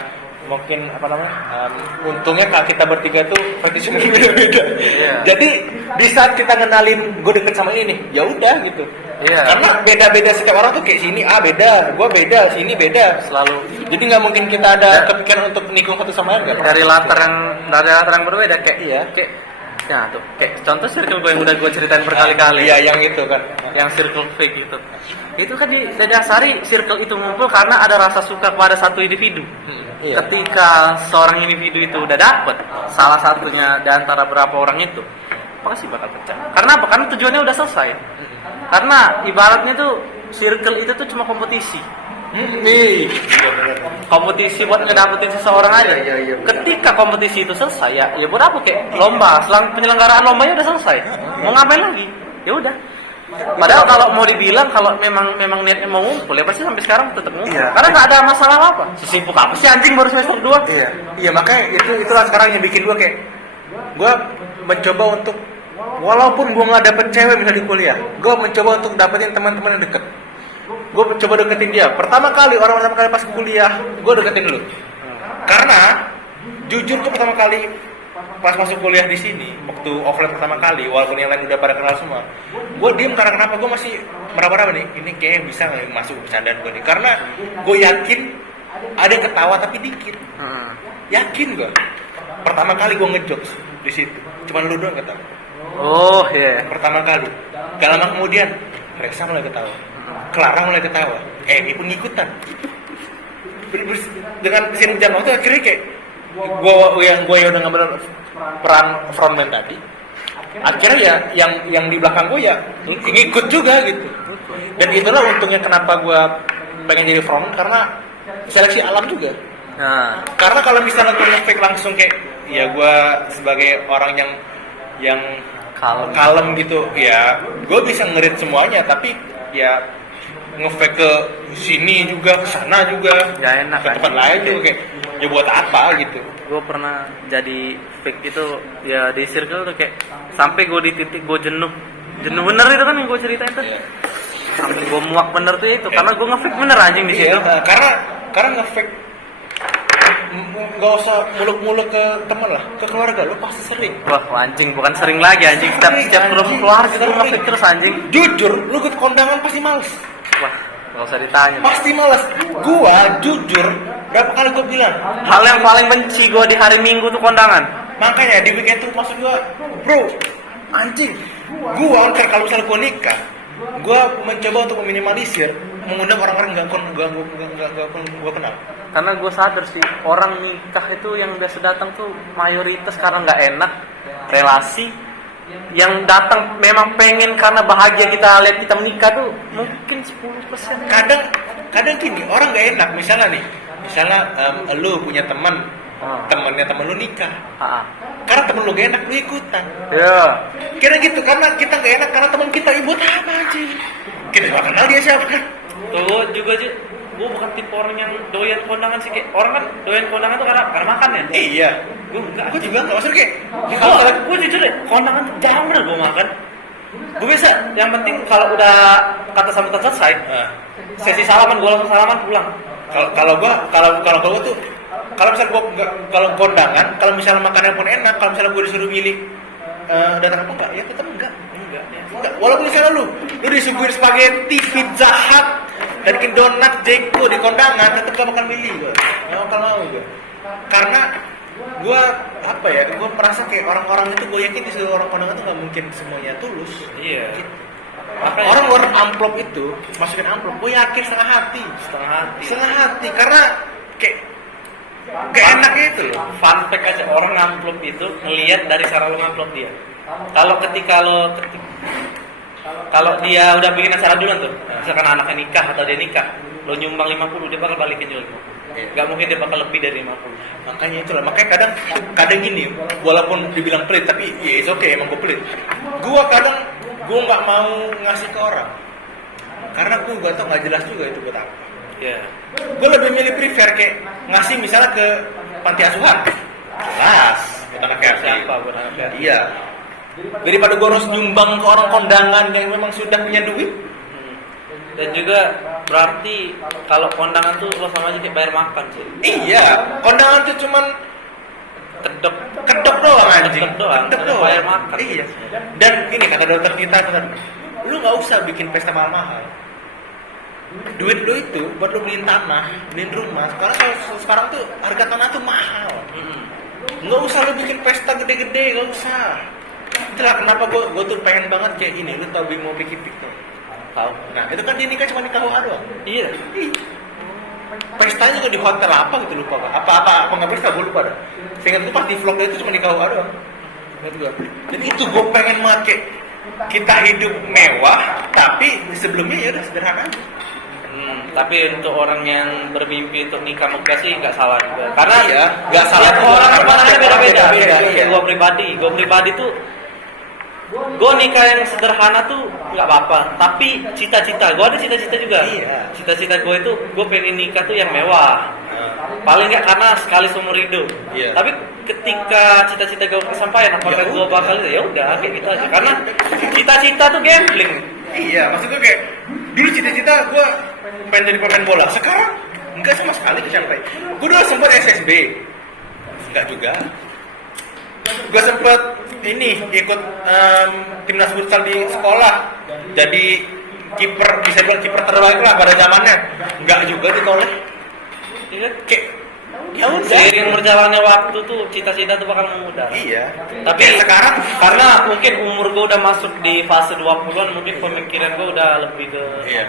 untungnya kita bertiga tuh fetishnya beda-beda. Iya. Jadi di saat kita kenalin gue deket sama ini, ya udah gitu. Iya. Karena beda-beda setiap orang tuh kayak sini beda, gue beda, sini beda. Selalu. Jadi nggak mungkin kita ada kepikiran untuk nikung satu sama lain. Dari latar yang berbeda kayak iya. Ya tuh, kayak contoh circle gue yang udah gue ceritain berkali-kali. Iya, yang itu kan. Yang circle fake itu. Itu kan didasari circle itu ngumpul karena ada rasa suka kepada satu individu. Iya. Ketika seorang individu itu udah dapet salah satunya di antara berapa orang itu, pasti bakal pecah. Karena apa? Karena tujuannya udah selesai. Karena ibaratnya tuh circle itu tuh cuma kompetisi. Kompetisi buat ngedapetin seseorang aja. Iya. Ketika kompetisi itu selesai ya buat apa kayak lomba, selang penyelenggaraan lombanya udah selesai. Mau ngapain lagi? Ya udah. Padahal kalau mau dibilang kalau memang niatnya mau ngumpul ya pasti sampai sekarang tetap ngumpul. Iya. Karena nggak ada masalah apa. Sesibuk apa sih anjing baru semester 2? Iya makanya itulah sekarang yang bikin gue kayak gue mencoba untuk walaupun gue nggak dapet cewek misalnya di kuliah, gue mencoba untuk dapetin teman-teman yang deket. Gue coba deketin dia. Pertama kali pas kuliah, gue deketin lu. Karena jujur gue pertama kali pas masuk kuliah di sini, waktu offline pertama kali, walaupun yang lain udah pada kenal semua, gue diem karena kenapa gue masih meraba-raba nih. Ini kayaknya bisa nggak masuk bercandaan gue nih? Karena gue yakin ada yang ketawa tapi dikit. Yakin gue. Pertama kali gue ngejokes di situ, cuman lu doang ketawa. Oh iya. Pertama kali. Gak lama kemudian, Reksa mulai ketawa. Clara mulai ketawa, Emi pun ngikutan. Dengan sini jam waktu akhirnya kayak gue yang udah ngambil peran frontman tadi, akhirnya ya yang di belakang gue ya ngikut juga gitu. Dan itulah untungnya kenapa gue pengen jadi frontman, karena seleksi alam juga. Nah, Karena kalau misalnya gue nge-fake langsung kayak ya gue sebagai orang yang kalem gitu, ya gue bisa ngerit semuanya, tapi ya nge-fake ke sini juga, ke sana juga, nggak enak ke tempat lain juga kayak ya buat apa gitu. gue pernah jadi fake itu ya di circle tuh kayak sampai gue di titik gue jenuh bener itu kan yang gue ceritain tuh. Iya. Sampai gue muak bener tuh itu karena gue nge-fake bener anjing di situ. Iya, karena nge-fake nggak usah muluk-muluk ke teman lah, ke keluarga lu pasti sering. Wah anjing, bukan sering lagi anjing, setiap belum keluar gue nge-fake terus anjing. Jujur, lu ikut kondangan pasti males. Wah nggak usah ditanya. Pasti males. Gua jujur berapa kali gua bilang, Hal yang paling benci gue di hari Minggu tuh kondangan. makanya di weekend tuh maksud gua, bro, anjing. Gua kalau misalnya gua nikah, gua mencoba untuk meminimalisir mengundang orang-orang yang gua kenal. Karena gue sadar sih orang nikah itu yang biasa datang tuh mayoritas karena nggak enak relasi. Yang datang memang pengen karena bahagia kita lihat kita menikah tuh mungkin 10%. Kadang gini, orang nggak enak. Misalnya lu punya teman, temennya temen lu nikah. Karena temen lu gak enak, lu ikutan. Iya. Kira gitu, karena kita gak enak karena teman kita ibu apa aja. Kita gak kenal dia siapa kan. Tuh juga aja, gue bukan tipe orang yang doyan kondangan sih, kayak orang kan doyan kondangan tuh karena makan ya. Iya. Gue enggak. Gue juga gak maksud kayak. Kalau gue jujur deh, kondangan tuh jarang bener gue makan. Gue bisa, yang penting kalau udah kata sambutan selesai, sesi salaman gue langsung salaman pulang. Kalau gue tuh, kalau misalnya gue kalau kondangan, kalau misalnya makannya pun enak, kalau misalnya gue disuruh milih datang apa enggak, ya tetap enggak. Walaupun misalnya lu disuguhin spaghetti, pizza hut, dan donat, Jeko di kondangan, tetap gak bakal milih gue. Gak bakal mau gue. Karena gue gue merasa kayak orang-orang itu, gue yakin di seluruh orang kondangan itu gak mungkin semuanya tulus. Iya. Gitu. Orang ngeluarin amplop itu, masukin amplop, gue yakin setengah hati, karena kayak gak enak itu loh. Fun fact aja, orang ngamplop itu ngelihat dari cara lo ngamplop dia. Kalau dia udah bikin acara duluan tuh, misalkan anaknya nikah atau dia nikah, lo nyumbang 50, dia bakal balikin juga 50. Gak mungkin dia bakal lebih dari 50. Makanya itulah, makanya kadang gini, walaupun dibilang pelit, tapi ya it's okay, emang gue pelit. Gue nggak mau ngasih ke orang, karena gue tau nggak jelas juga itu buat apa. Iya. Gue lebih milih prefer kayak ngasih misalnya ke panti asuhan, jelas, buat anak yatim. Siapa buat anak yatim? Iya. Daripada gue harus nyumbang ke orang kondangan yang memang sudah punya duit. Dan juga berarti kalau kondangan tuh lo sama aja kayak bayar makan sih. Iya, kondangan tuh cuman kedok doang anjing. Kedok doang. Bayar makan. Iya. Dan gini kata dokter kita, lu nggak usah bikin pesta mahal-mahal. Duit lu itu buat lu beliin tanah, beliin rumah. Karena kalau sekarang tuh harga tanah tuh mahal. Nggak usah lu bikin pesta gede-gede, nggak usah. Itulah kenapa gue tuh pengen banget kayak gini. Lu tau Bimo Pikipik tuh? Tahu. Nah itu kan dia nikah cuma di KUA doang. Iya. Pestanya juga di hotel apa gitu lupa apa nggak pesta gue lupa dah. Seingat gue pas di vlog dia itu cuma di KUA doang. Jadi itu gue pengen make kita hidup mewah tapi sebelumnya ya udah sederhana aja. Tapi untuk orang yang bermimpi untuk nikah megah sih nggak salah juga. Karena ya nggak salah. Orang pandangannya beda-beda. Iya. Gue pribadi tuh, gue nikah yang sederhana tuh nggak apa-apa. Tapi cita-cita, gue ada cita-cita juga. Iya. Cita-cita gue itu, gue pengen nikah tuh yang mewah. Paling nggak karena sekali seumur hidup. Iya. Tapi ketika cita-cita gue kesampaian, apakah gue bakal ya udah kayak gitu aja. Karena cita-cita tuh gambling. Iya, maksud gue kayak dulu cita-cita gue pengen jadi pemain bola. Sekarang enggak sama sekali kecapai. Gue dulu sempat SSB, enggak juga. Gue sempat ikut timnas futsal di sekolah. Jadi kiper, bisa bilang kiper terbaik lah pada zamannya. Enggak juga ditolak. Iya. Kayak ya udah. Seiring berjalannya waktu tuh cita-cita tuh bakal memudar. Iya. Tapi sekarang karena mungkin umur gue udah masuk di fase 20-an, mungkin pemikiran gue udah lebih ke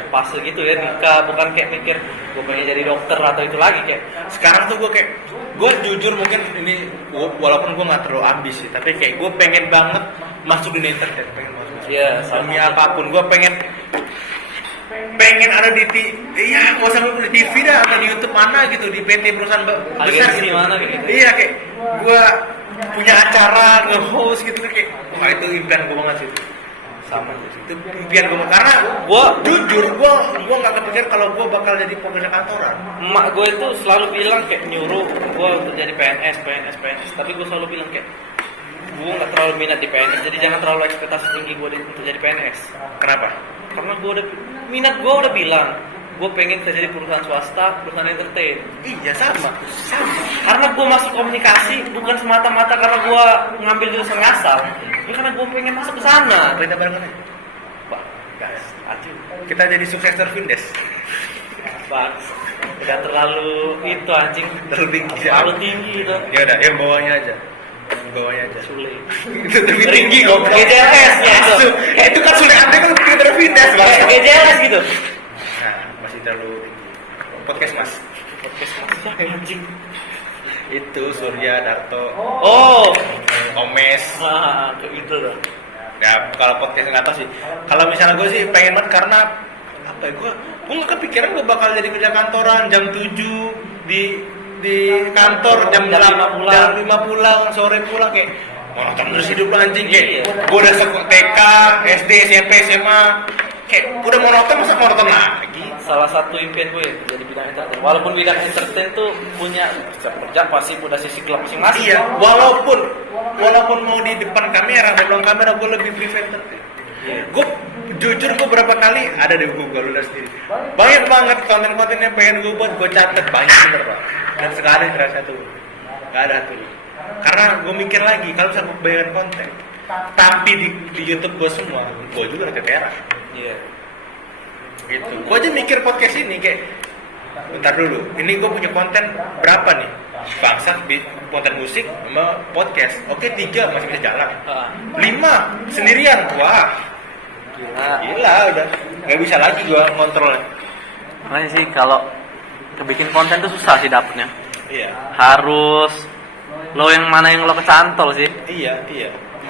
fase gitu ya, nikah, bukan kayak mikir gue pengen jadi dokter atau itu lagi kayak. Sekarang tuh gue jujur mungkin ini walaupun gue nggak terlalu ambis sih, tapi kayak gue pengen banget masuk dunia internet, pengen masuk. Iya, Dunia apapun, gue pengen ada di iya nggak usah di TV dah atau di YouTube mana gitu, di PT perusahaan besar agensi gitu. mana gitu. Iya kayak gue punya acara nge-host gitu kayak wah itu impian gue banget sih. Sama itu impian gue karena gue jujur gue nggak kepikiran kalau gue bakal jadi pekerja kantoran. Emak gue itu selalu bilang kayak nyuruh gue untuk jadi PNS, tapi gue selalu bilang kayak gue nggak terlalu minat di PNS, jadi jangan terlalu ekspektasi tinggi gue untuk jadi PNS. Kenapa? Karena gue udah bilang gue pengen kerja di perusahaan swasta, perusahaan entertain. Iya sama. Karena gue masuk komunikasi bukan semata-mata karena gue ngambil jurusan ngasal, ya karena gue pengen masuk ke sana. Kita barengan aja. Pak, guys, aduh, Kita jadi suksesor Vindes. Bang, udah terlalu itu anjing, Terlalu tinggi. terlalu tinggi itu. Ya udah, yang bawahnya aja. Bawahnya aja. Sule. Itu lebih tinggi kok. GJLS ya itu. Itu kan sudah ada kan Twitter Vindes bang. GJLS gitu. Nah, masih terlalu tinggi. Podcast mas. Podcast masih anjing. Itu Surya Darto. Oh, Omes. kayak gitu loh. Ya kalau podcast nggak tahu sih. Kalau misalnya gue sih pengen banget karena apa ya, gue nggak kepikiran gue bakal jadi kerja kantoran jam 7 di kantor jam 5 pulang sore pulang kayak monoton terus hidup lu, anjing kayak gue udah TK SD SMP SMA kayak udah monoton masa monoton lagi. Salah satu impian gue ya jadi bidang entertain. Walaupun bidang entertain tuh punya kerja pasti udah sisi gelap masing-masing. Iya, walaupun mau di depan kamera, di belakang kamera gue lebih prefer entertain. Gue jujur gue berapa kali ada di Google udah sendiri. Banyak banget konten-konten yang pengen gue buat, gue catat banyak bener pak. Dan sekali terasa tuh, nggak ada tuh. Karena gue mikir lagi kalau misalnya gue bayar konten, tapi di YouTube gue semua, gue juga keteteran. Iya. Gitu. Gue aja mikir podcast ini kayak, bentar dulu, ini gue punya konten berapa nih? Bangsa konten musik sama podcast. Oke 3 masih bisa jalan. 5 sendirian, wah. Gila udah nggak bisa lagi gua kontrolnya. Makanya sih kalau bikin konten tuh susah sih dapetnya. Iya. Harus lo yang mana yang lo kecantol sih. Iya.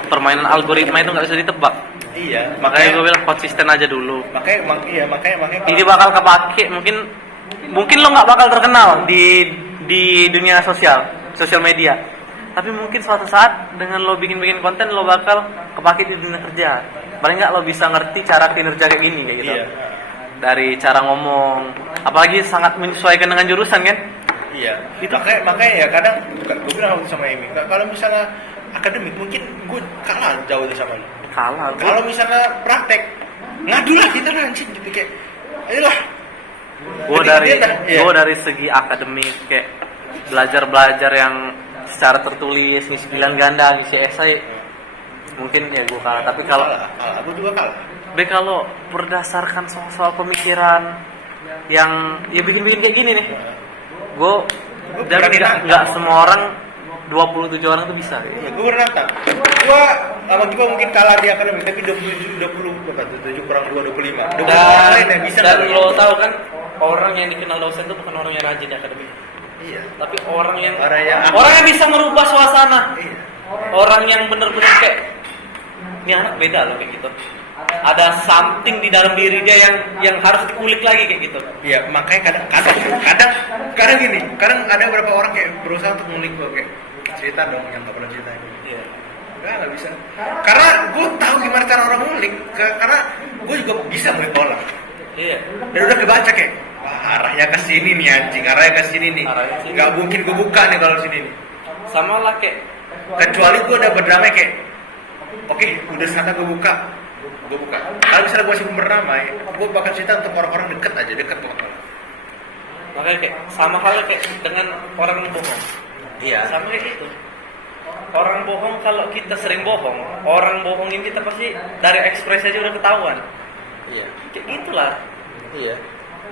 Permainan algoritma itu nggak bisa ditebak. Iya. Makanya gue bilang konsisten aja dulu. Makanya. Ini bakal kepake mungkin lo nggak bakal terkenal di dunia sosial media. Tapi mungkin suatu saat dengan lo bikin konten lo bakal kepake di dunia kerja. Paling nggak lo bisa ngerti cara kinerja kayak gini kayak gitu. Iya. Dari cara ngomong, apalagi sangat menyesuaikan dengan jurusan kan? Iya. Makanya ya kadang gue bilang sama Amy, kalau misalnya akademik mungkin gue kalah jauh sama lo. Kalah. Kalau misalnya praktek ngadulah kita anjing gitu kayak, ayolah. Gue dari segi akademik kayak belajar yang secara tertulis, ngisi pilihan ganda, ngisi esai, mungkin ya gue kalah. Tapi kalau aku juga kalah. Kalau berdasarkan soal pemikiran yang ya bikin kayak gini nih, gue nggak semua orang 27 orang itu bisa. Ya, gue bernantang. Gue sama Giba mungkin kalah di akademik, tapi 27 kurang 2, 25. 25 orang lain yang bisa. Dan lo tahu kan, orang yang dikenal dosen itu bukan orang yang rajin di akademik. Iya. Tapi orang yang bisa merubah suasana. Iya. Orang yang benar-benar kayak ini anak beda loh kayak gitu. Ada something di dalam diri dia yang harus dikulik lagi kayak gitu. Iya, makanya kadang gini, kadang ada beberapa orang kayak berusaha untuk ngulik gue kayak cerita dong yang nggak pernah cerita ini. Iya. Nggak bisa. Karena gue tahu gimana cara orang ngulik, karena gue juga bisa ngulik orang. Iya. Dan udah kebaca kayak, wah arahnya ke sini nih anjing, arahnya ke sini nih. Nggak mungkin gue buka nih kalau sini nih. Sama lah kayak, kecuali gue udah berdamai kayak, oke, udah sana gue buka. Kalau misalnya gue masih berdamai, gue bakal cerita untuk orang-orang dekat banget. Makanya kayak sama halnya kayak dengan orang bohong. Iya. Sama kayak gitu. Orang bohong, kalau kita sering bohong, orang bohongin kita pasti dari ekspresi aja udah ketahuan. Iya. Kayak gitulah. Iya.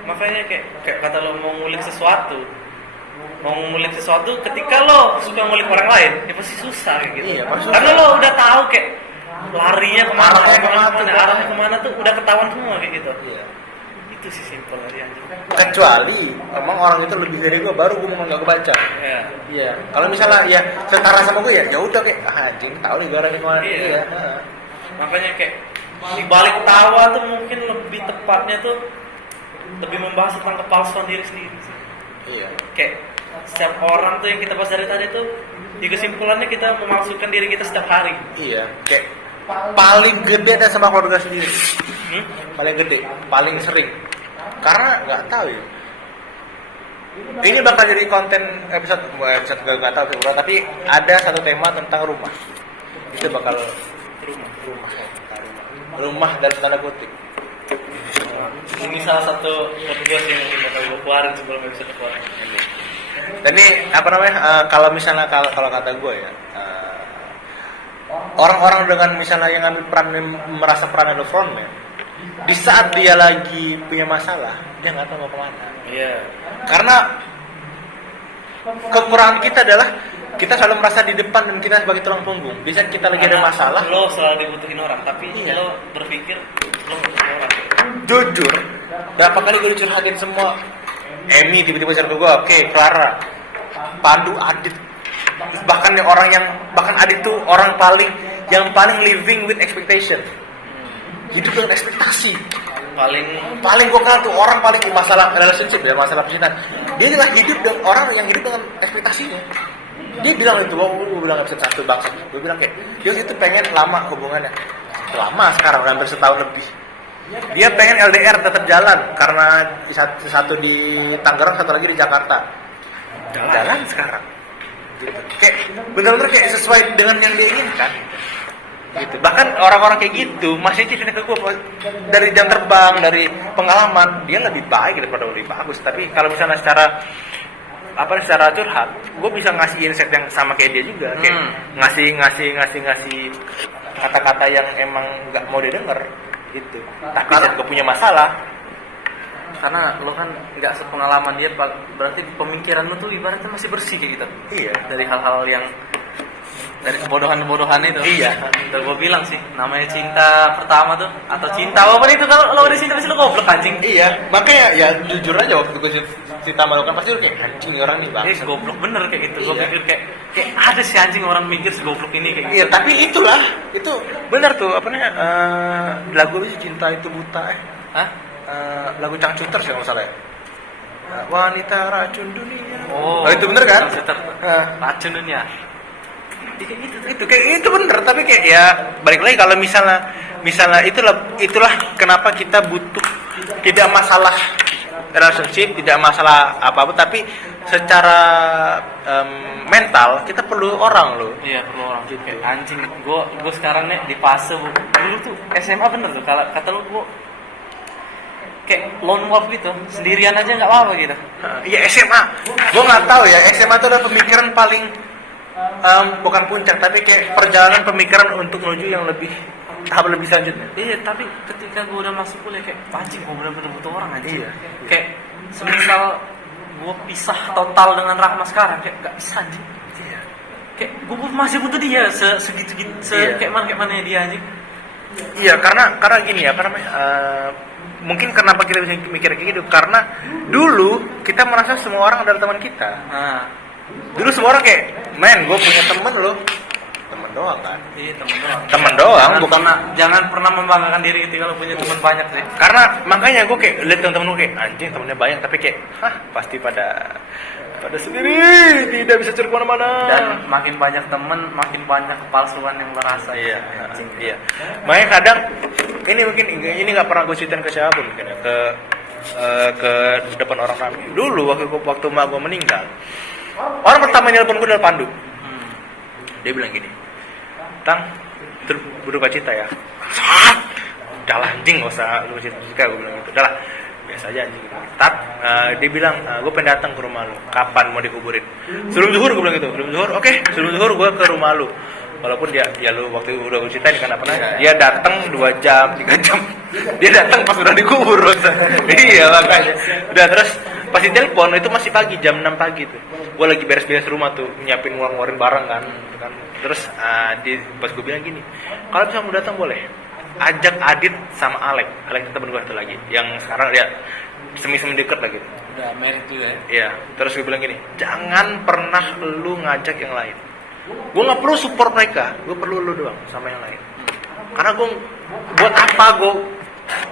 Makanya kayak kata lo mau ngulik sesuatu, mau ngulik sesuatu ketika lo suka ngulik orang lain ya pasti susah kayak gitu. Iya, pasti Karena susah. lo udah tahu kayak larinya kemana, Arahnya arahnya kemana tuh udah ketahuan semua kayak gitu. Iya. Itu sih simpel aja. Kecuali emang orang itu lebih dari gue, baru gue mau nggak kebaca. Ya. Iya. Kalau misalnya ya setara sama gue ya udah kayak anjing tahu nih garanya kemana. Iya. Iya. Makanya kayak di balik tawa tuh mungkin lebih tepatnya tuh lebih membahas tentang kepalsuan diri sendiri sih. Iya. Kayak setiap orang tuh yang kita bahas dari tadi tuh di kesimpulannya kita memalsukan diri kita setiap hari. Iya. Kayak paling gede dan sama keluarga sendiri. Hmm? Paling gede, paling sering. Karena nggak tahu ya. Ini bakal jadi konten episode nggak tahu sih, tapi ada satu tema tentang rumah. Itu bakal rumah dalam tanda kutip. Ini salah satu tugas yang bakal gue keluarin sebelum episode keluar. Dan ini apa namanya? Kalau misalnya kalau kata gue ya, orang-orang dengan misalnya yang ambil peran, merasa peran adalah frontman, di saat dia lagi punya masalah, dia nggak tahu mau kemana. Iya. Karena kekurangan kita adalah kita selalu merasa di depan dan kita sebagai tulang punggung. Di saat kita lagi ada masalah, Lo selalu dibutuhin orang, tapi Iya. lo berpikir lo butuhin orang. jujur, berapa kali gue dicurhatin semua. Emi tiba-tiba share ke gue, oke, Clara, Pandu, Adit, bahkan yang orang yang bahkan Adit tuh orang yang paling living with expectation, hidup dengan ekspektasi. Paling gue kenal tuh orang paling masalah relationship ya, masalah percintaan, dia adalah hidup dengan orang yang hidup dengan ekspektasinya. Dia bilang itu, gue bilang episode 1 bangsa, gue bilang kayak dia itu pengen lama hubungannya, lama sekarang hampir setahun lebih. Dia pengen LDR tetap jalan karena satu di Tangerang, satu lagi di Jakarta. Jalan sekarang. Gitu. Kayak benar-benar kayak sesuai dengan yang dia inginkan. Gitu. Bahkan orang-orang kayak gitu masih cerita ke gue dari jam terbang, dari pengalaman, dia lebih baik daripada lebih bagus. Tapi kalau misalnya secara curhat, gue bisa ngasih insight yang sama kayak dia juga, kayak ngasih kata-kata yang emang nggak mau didengar gitu. Tapi saat gue punya masalah, Karena lo kan nggak sepengalaman dia, berarti pemikiran lo tuh ibaratnya masih bersih kayak gitu. iya, Dari hal-hal yang dari kebodohan itu. Iya. Udah gue bilang sih, namanya cinta pertama tuh atau cinta apa itu, kalau lo udah cinta pasti lo goblok anjing. iya. Makanya ya jujur aja waktu gue cerita sama lo kan pasti lo kayak anjing orang nih bang. Goblok bener kayak gitu. Gue Iya. pikir kayak ada sih anjing orang mikir segoblok ini kayak gitu. Iya, tapi itulah, itu benar tuh apa namanya, lagu itu cinta itu buta Hah? Lagu Cangcuter sih kalau nggak salah ya. Wanita racun dunia. Oh, itu bener kan? Racun dunia. Itu kayak itu bener, tapi kayak ya balik lagi kalau misalnya itulah kenapa kita butuh, tidak masalah relationship, tidak masalah apa-apa, tapi secara mental kita perlu orang loh. Iya, perlu orang gitu. Kayak anjing, gue sekarang nih di fase dulu tuh SMA bener tuh, kalau kata lu gue kayak lone wolf gitu, sendirian aja nggak apa-apa gitu. Iya SMA, gue nggak tahu ya, SMA itu adalah pemikiran paling bukan puncak, tapi kayak perjalanan pemikiran untuk menuju yang tahap lebih selanjutnya. Iya, tapi ketika gue udah masuk kuliah kayak anjing, gue bener-bener butuh orang aja. Iya. Kayak semisal gue pisah total dengan Rahma sekarang, kayak nggak bisa anjing. Iya. Kayak gue masih butuh dia segitu-gitu, Iya. kayak mana dia anjing. Iya, karena gini ya, apa namanya? Mungkin kenapa kita bisa mikir kayak gitu, karena dulu kita merasa semua orang adalah teman kita. Nah, Dulu semua orang kayak, men, gue punya temen loh. Temen doang kan? iya temen doang. Temen doang, bukan. Jangan pernah membanggakan diri gitu kalau punya teman banyak sih. Karena makanya gue kayak lihat temen-temen gue kayak anjing temennya banyak, tapi kayak pasti pada sendiri, tidak bisa cari kemana-mana. Dan makin banyak temen, makin banyak kepalsuan yang lo rasa. Iya, iya. Makanya kadang ini nggak pernah gue ceritain ke siapa pun, mungkin ya, ke depan orang ramai. Dulu waktu mak gue meninggal, orang pertama yang nelpon gue adalah Pandu. Dia bilang gini, Tang, berduka cita ya. Udah lah anjing, gak usah lu cerita, gue bilang gitu. Udah lah, biasa aja anjing. Dia bilang, gue pengen datang ke rumah lu. Kapan mau dikuburin? Sebelum zuhur, gue bilang gitu. Sebelum zuhur, oke. Sebelum zuhur gue ke rumah lu. Walaupun dia, ya lu waktu udah gue ceritain kan apa namanya, dia datang 2 jam, 3 jam. Dia datang pas udah dikubur. Iya makanya. Udah terus Pas ditelepon itu masih pagi, jam 6 pagi tuh. Gue lagi beres-beres rumah tuh, nyiapin ngeluarin barang kan. Terus pas gue bilang gini, kalau bisa mau datang boleh. Ajak Adit sama Alek itu temen gue satu lagi, yang sekarang dia semi-semi deket lagi. Udah married juga ya? Iya, terus gue bilang gini, jangan pernah lu ngajak yang lain. Gue nggak perlu support mereka, gue perlu lu doang sama yang lain. Karena gue buat apa gue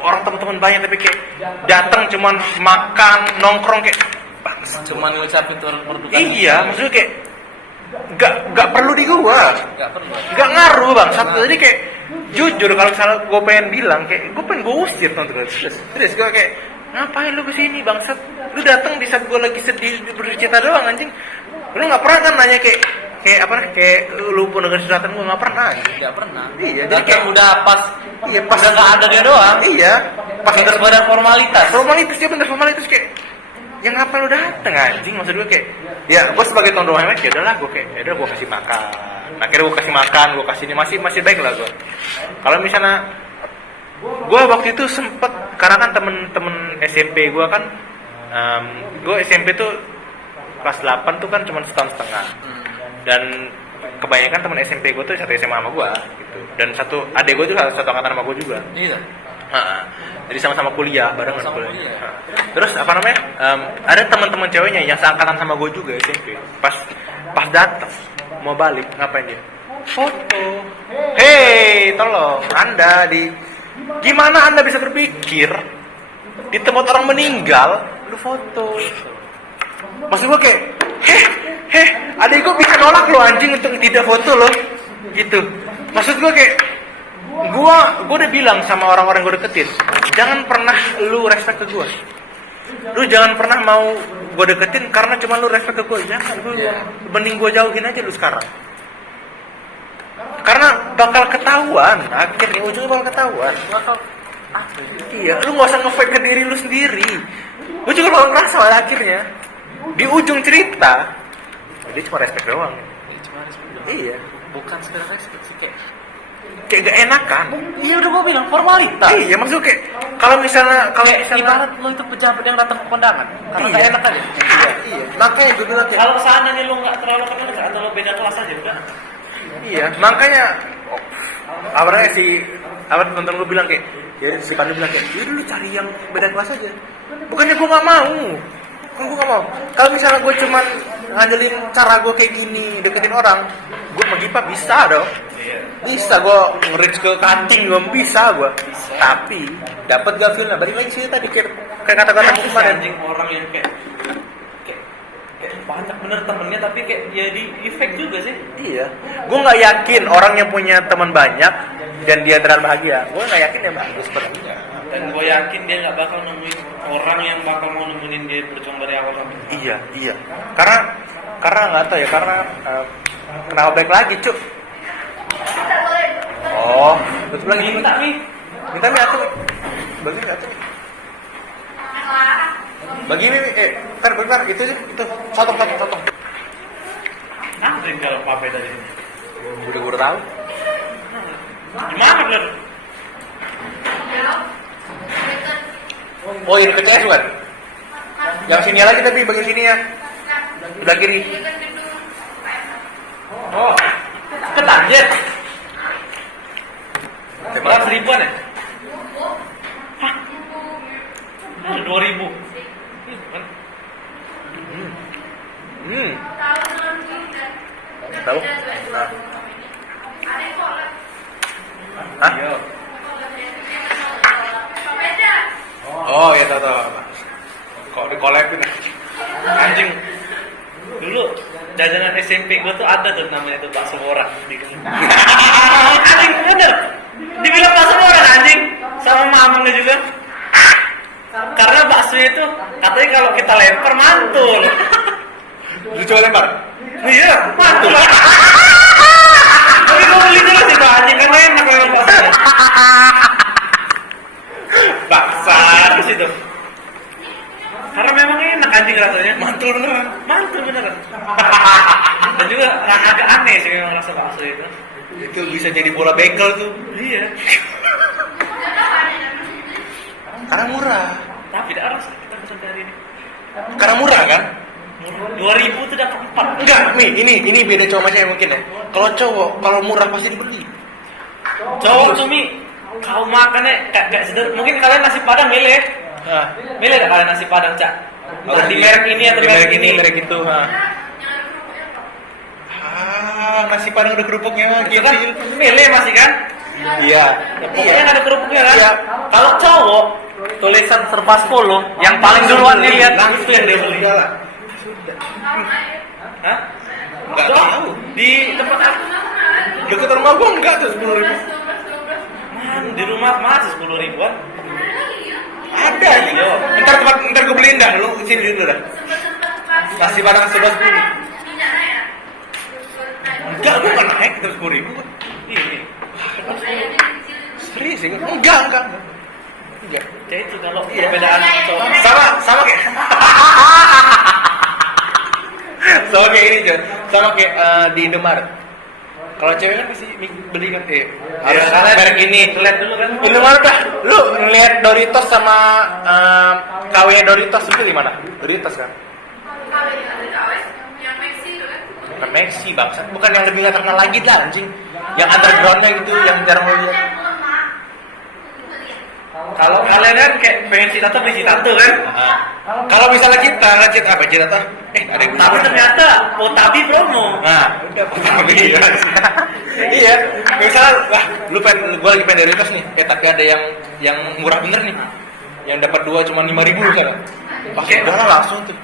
orang teman-teman banyak tapi kayak datang cuman makan nongkrong kayak Cuman ngucapin turun perdukaan. iya, maksudnya kayak nggak perlu di gua, Nggak perlu. nggak ngaruh bang. Jadi kayak jujur kalau misalnya gue pengen bilang kayak gue pengen gue usir nonton terus gue kayak ngapain lu kesini bangsat, lu datang di saat gue lagi sedih bercerita doang anjing. Lu nggak pernah kan nanya kayak lu pun dengan curhatan gue nggak pernah. Nggak pernah. Iya, jadi kayak udah pas udah nggak ada dia doang. Iya, pas kayak sekedar formalitas dia bener formalitas kayak yang apa lu dateng anjing, maksud gue kayak ya gue sebagai tonton hemat ya udahlah gue kayak ya udah gue kasih makan. Akhirnya gue kasih makan, gue kasih ini masih baik lah gue. Kalau misalnya gue waktu itu sempet karena kan temen SMP gue kan gue SMP tuh kelas 8 tuh kan cuma setahun setengah. Dan kebanyakan temen SMP gue tuh satu SMA sama gue gitu. Dan satu adek gue tuh satu angkatan sama gue juga. Iya. Jadi sama-sama kuliah bareng Sama kuliah. Terus apa namanya? Ada teman-teman ceweknya yang seangkatan sama gue juga SMP. Pas datang mau balik ngapain dia? Foto. Hei, tolong Anda gimana Anda bisa berpikir di tempat orang meninggal lu foto? Maksud gue kayak adek gue bisa nolak lo anjing untuk tidak foto lo gitu. Maksud gue kayak gue udah bilang sama orang-orang gue deketin, jangan pernah lu respect ke gue. Lu jangan pernah mau gue deketin karena cuma lu respect ke gue. Jangan, mending gue jauhin aja lu sekarang. Karena bakal ketahuan, akhirnya ujungnya bakal ketahuan. Iya, lu nggak usah nge-fake ke diri lu sendiri. Gue juga bakal ngerasa pada akhirnya di ujung cerita dia cuma respect doang. Iya, bukan sekedar respect sih, kayak gak enakan. Iya udah gue bilang formalitas. Iya, maksudnya kayak kalau misalnya ibarat lo itu pejabat yang datang ke kondangan karena iya. gak enak aja. Iya. Makanya gue bilang kayak kalau seandainya lo nggak terlalu kenal atau lo beda kelas aja udah. Iya, makanya awalnya nonton gue bilang kayak ya si Pandu bilang kayak ya lu cari yang beda kelas aja. Bukannya gue nggak mau. Gue nggak mau. Kalau misalnya gue cuman ngandelin cara gue kayak gini deketin orang, gue sama Gipa bisa dong. Bisa gue nge-reach ke kancing gue bisa gue. Tapi dapat gak feelnya? Balik lagi sih tadi kayak kata-kata kemarin. Anjing orang yang kayak banyak bener temennya tapi kayak jadi efek juga sih. Iya. Gue nggak yakin orang yang punya teman banyak dan dia terlalu bahagia. Gue nggak yakin dia bahagia sepertinya. Dan gue yakin dia nggak bakal nemuin orang yang bakal mau nemenin dia berjuang dari awal sampai. Iya. Karena nggak tahu ya karena kenapa baik lagi cuk. Oh, betul lagi Minta nih aku. Bagi nggak tuh? Bagi ini, bentar, itu sotong. nah tinggal pape dari sini. Udah tahu. Gimana bener? Oh, ini kecil bukan? Yang sini lagi tapi bagian sini ya. Sebelah kiri. Oh, ketarget. Berapa ribuan ya? Hah? 2.000. Tahu? Hah? Oh, ya tahu. Kok di-collabin Anjing. Dulu jajanan SMP gue tuh ada tuh namanya tuh bakso borak. Anjing bener. Dibilang bakso borak anjing sama mamangnya juga. Karena bakso itu katanya kalau kita lempar mantul. Lu coba lempar? Iya, mantul. Tapi gue beli dulu sih Pak anjing karena enak memang bakso. Baksa di situ. Karena memang enak anjing rasanya. Mantul beneran. Dan juga agak aneh sih memang rasa bakso itu. Itu bisa jadi bola bekel tuh. Iya. Karena murah. Tapi tidak rasa kita pesan hari ini. Karena murah kan? 2.000 tuh dapat 4. Enggak, nih ini beda cowok sama cewek mungkin ya. Kalau cowok kalau murah pasti dibeli. Cowok cumi kau makannya kayak sederhana. Mungkin kalian nasi padang milih. Nah, Milih ada kalian nasi padang, Cak? Entah di merek ini atau di merek ini. merek itu, nasi padang ada kerupuknya, Itu kan milih masih kan? Iya. Pokoknya ada kerupuknya kan? Iya. Kalau cowok tulisan serba 10 yang paling duluan dilihat itu yang dia beli. Sudah lah. Hah? Enggak Cok, tahu. di tempat aku Dekat rumah gua enggak tuh 10.000. di rumah masih 10 ribuan. Ada nih. Ntar gua beliin dah. Lu sini dulu dah. Nasi padang 11.10. Enggak, gua enggak naik terus 10.000 gua. Ini. Serius enggak? Enggak. Enggak. Ya itu kalau perbedaan cowok. Sama kayak sama kayak ini John, sama kayak di Indomaret. Kalau cewek kan pasti beli kan harus kalian merek ini. lihat dulu kan. Indomaret dah. Lu ngeliat Doritos sama KW Doritos itu di mana? Doritos kan? Bukan Messi bangsat, bukan yang lebih nggak terkenal lagi lah anjing. Yang undergroundnya gitu, yang jarang lo lihat. Kalau kalian kan kayak pengen cita tuh beli cita tuh kan. Kalau misalnya kita ngecit apa cita tuh? Ada yang Tapi ternyata Potabi promo. Nah, udah Potabi ya. Iya, misalnya wah, gua lagi pengen Doritos nih. Tapi ada yang murah bener nih. Yang dapat 2 cuma 5.000 misalnya. Pakai bola langsung tuh.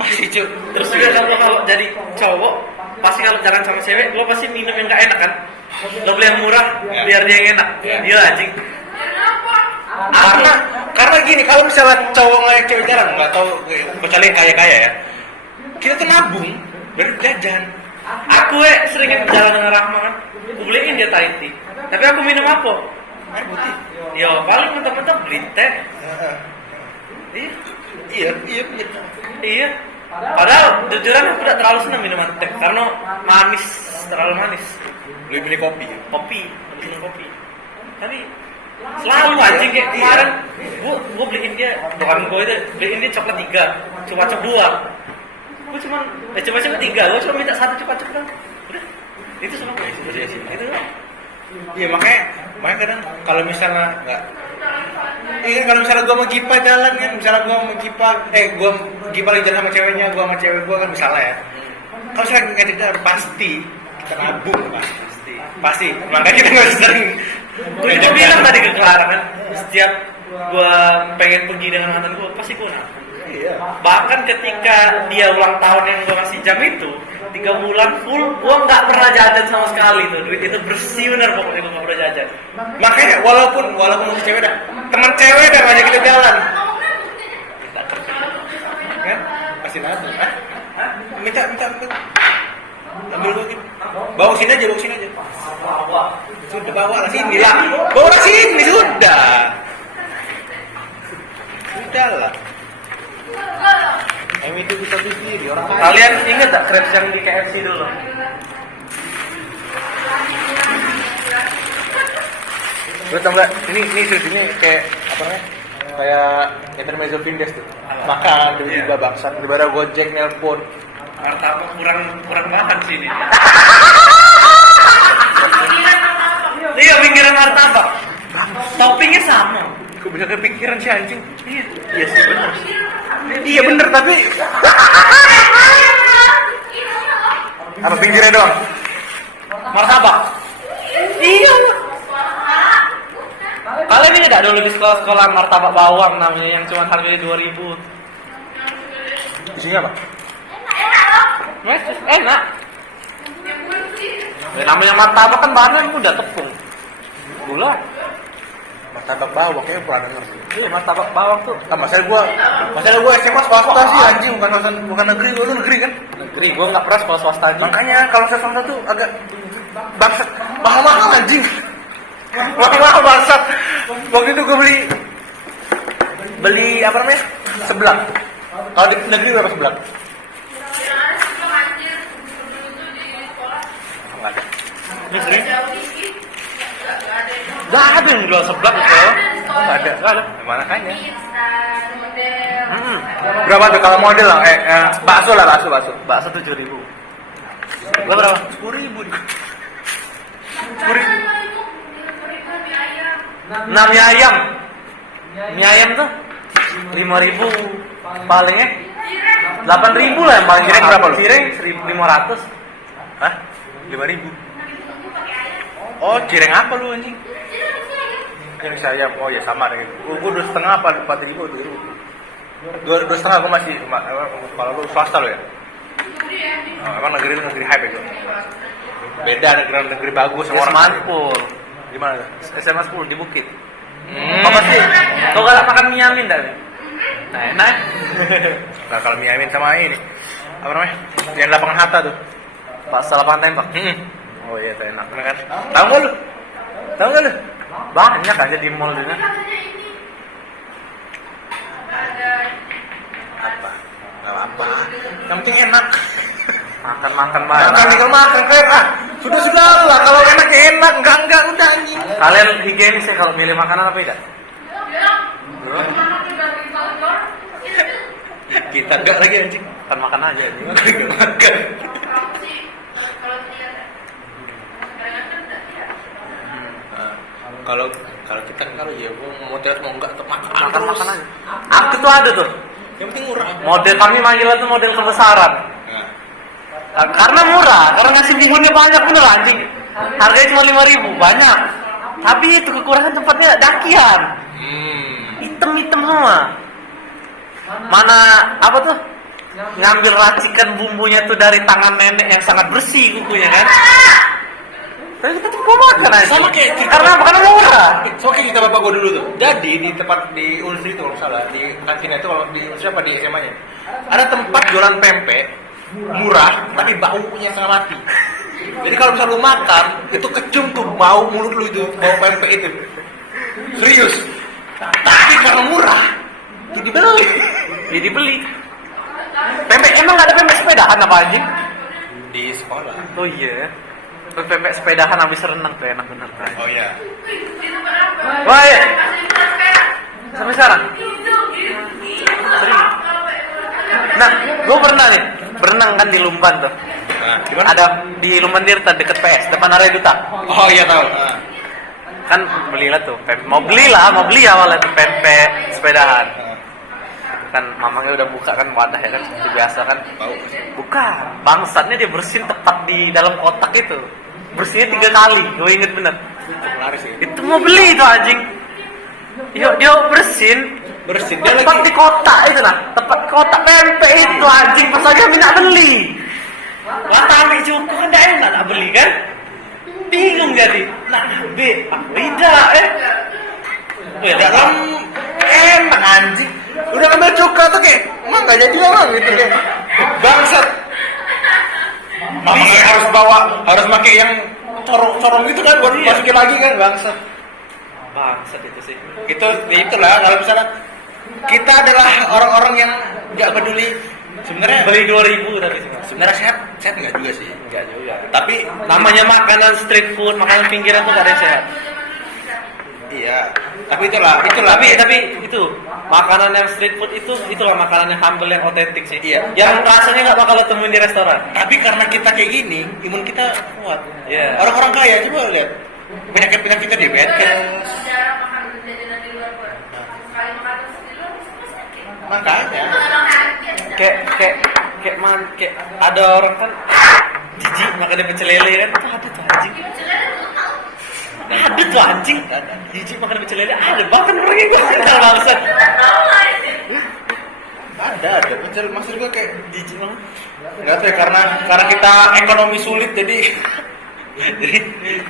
Pasti cuy. Terus juga kalau jadi cowok, pasti kalau jalan sama cewek, lo pasti minum yang gak enak kan. Lo beli yang murah biar dia yang enak. Iya anjing. Karena gini, kalau misalnya cowok ngajak cewek jalan nggak tahu kecuali yang kaya ya, kita tuh nabung baru jajan. Aku sering jalan dengan Rahma kan, aku beliin dia Thai tea. Tapi aku minum apa? Air putih. Yo paling mentah-mentah beli teh. Iya. Iya. Padahal jujuran aku tidak terlalu senang minuman teh karena manis, terlalu manis. Beli kopi. Kopi, minum kopi. Tapi selalu anjing kayak kemarin gua beliin dia beliin dia coklat 3, cupa-cup 2. Gua cuma coba-coba 3, gua cuma minta 1 cupa-cup dong. Udah. Itu sama gue sih. Itu doang. Iya, makanya kadang kalau misalnya enggak kalau misalnya gua mau Gipa jalan kan, misalnya gua mau Gipa lagi jalan sama ceweknya, gua sama cewek gua kan misalnya ya. Kalau misalnya ngajak jalan pasti kita nabung pasti. Makanya kita nggak sering. Gue bilang tadi ke Clara kan, setiap gue pengen pergi dengan mantan gue, pasti gue nabung. Iya. Bahkan ketika dia ulang tahun yang gue kasih jam itu, 3 bulan full, gue nggak pernah jajan sama sekali tuh. Duit itu bersih bener pokoknya gue nggak pernah jajan. Makanya walaupun masih cewek dah, teman cewek dah ngajak kita jalan. Kan? Pasti nabung. Minta. Ambil lagi. Bawa sini aja. Sudah bawa lah sini lah. Bawa lah sini sudah. Sudahlah. Itu bisa sendiri orang lain. Kalian inget gak crepes yang di KFC dulu? Lu tau gak? Ini kayak apa namanya? Kayak intermezzo Vindes tuh. Makan tiba-tiba bangsat daripada Gojek nelpon. Martabak kurang makan sini. Iya, pinggiran martabak. Toppingnya sama. Kok bisa kepikiran sih anjing? Iya sih benar. Iya bener tapi apa pinggirnya doang? Martabak. Iya. Kalian ini gak dulu di sekolah martabak bawang namanya yang cuma harganya 2.000. Isinya apa? Enak. Ya, namanya martabak kan bahannya udah tepung, gula. Martabak bawang kayaknya pernah denger sih. Iya, martabak bawang tuh. Masalah gua SMA swasta sih anjing, bukan negeri. Lu negeri kan? Negeri, gua nggak pernah sekolah swasta aja. Makanya kalau saya swasta tuh agak bangsat, mahal anjing. Mahal bangsat. Waktu itu gua beli apa namanya? Seblak. Kalau di negeri berapa seblak? Enggak ada. Negeri? Gak ada yang jual seblak di sekolah. Enggak ada. Mana kayaknya? Berapa tuh kalau model lah? Bakso lah, bakso. Bakso 7.000. Lo berapa? 10.000. 6 mie ayam. Mie ayam tuh 5.000 palingnya. 8.000 lah yang paling Cireng berapa lu? Cireng 1.500. Hah? 5.000. Oh, cireng apa lu anjing? Cireng sayam. Oh ya sama deh. Gua 2,5 apa 4.000 tuh. 2,5 gua masih kalau lu swasta lo ya. Oh, emang negeri hype itu. Beda negeri bagus sama orang. Smartphone. Di mana tuh? SMA 10 di Bukit. Kau pasti kau galak makan mie amin dah. Nah, enak. Nah, kalau mie amin sama ini apa namanya? Yang lapangan Hatta tuh. Pasal lapangan tembak. Oh iya, itu enak kan? Tahu nggak lu? Tahu nggak lu? Banyak aja di mall juga. Apa? Nggak apa. Yang penting enak. Makan Makan banyak. tinggal makan keren ah. Sudah lah. Kalau enak ya enak, enggak udah anjing. Kalian higienis ya kalau milih makanan apa tidak? Kita enggak lagi anjing. Kan makan aja anjing. Makan. Kalau kita kalau ya gua mau tes mau enggak tetap Makan aja. Aku tuh ada tuh. Yang penting murah. Model kami manggilnya tuh model kebesaran. Karena murah, karena ngasih bihunnya banyak bener anjing. Harganya cuma 5.000, banyak. Tapi itu kekurangan tempatnya dakian. Hitam-hitam semua. Mana apa tuh? Ngambil racikan bumbunya tuh dari tangan nenek yang sangat bersih kukunya kan. Tapi kita tuh mau makan aja. Sama kayak kita. Karena murah. So kayak kita bapak gua dulu tuh. Jadi di tempat di Unsri itu kalau salah di kantin itu kalau di Unsri apa di SMA-nya. Ada tempat jualan pempek murah tapi baunya sangat mati. Jadi kalau misalnya lu makan itu kecium tuh bau mulut lu itu bau pempek itu. Serius. Tapi karena murah itu dibeli. Jadi beli. Pempek emang nggak ada pempek sepedahan apa anjing? Di sekolah. Oh iya. Pempek sepedahan habis renang tuh enak bener tuh. Oh iya. Wah, iya. Sampai sekarang. Sering. Nah, gue pernah nih berenang kan di Lumban tuh. Nah, gimana? Ada di Lumban Tirta deket PS depan area duta. Oh iya tahu. Nah. Kan belilah tuh mau beli awalnya tuh pempek sepedahan. Kan mamangnya udah buka kan wadah ya kan seperti biasa kan. Bau. Bukan, bangsatnya dia bersihin tepat di dalam kotak itu. Bersihnya 3 kali, gue inget bener. Laris sih. Itu mau beli itu anjing. Dia bersihin Bersin dia tepat lagi. di kotak itu lah, tepat kotak pempek itu anjing pas aja minta beli. Kata ambil cukup kan dah enak nak beli kan? Bingung jadi. Nak ambil, tidak Dalam enak anjing. Udah ngambil cuka tuh kayak emang gak jadi emang gitu kayak bangsat. Mamanya harus pakai yang corong gitu kan buat masukin lagi kan bangsat. Bangsat itu sih. Itulah kalau misalnya kita adalah orang-orang yang nggak peduli sebenarnya Beli 2.000 tapi sebenarnya sehat nggak juga sih. enggak juga. Tapi Namanya makanan street food, makanan pinggiran tuh gak ada yang sehat. iya, tapi itulah. Tapi itu makanan yang street food itulah makanan yang humble yang otentik sih. Iya. Yang rasanya nggak bakal lo temuin di restoran. Tapi karena kita kayak gini, imun kita kuat. Iya. Orang-orang kaya coba lihat penyakit kita diabetes. Makanya. Kayak ada orang kan jijik makan pecel lele kan itu ada tuh anjing. Ada tuh anjing. Jijik makan pecel lele ada bahkan orang yang gak kenal bangsat. Ada pecel maksud gue kayak Jijik banget. nggak tahu ya, karena kita ekonomi sulit jadi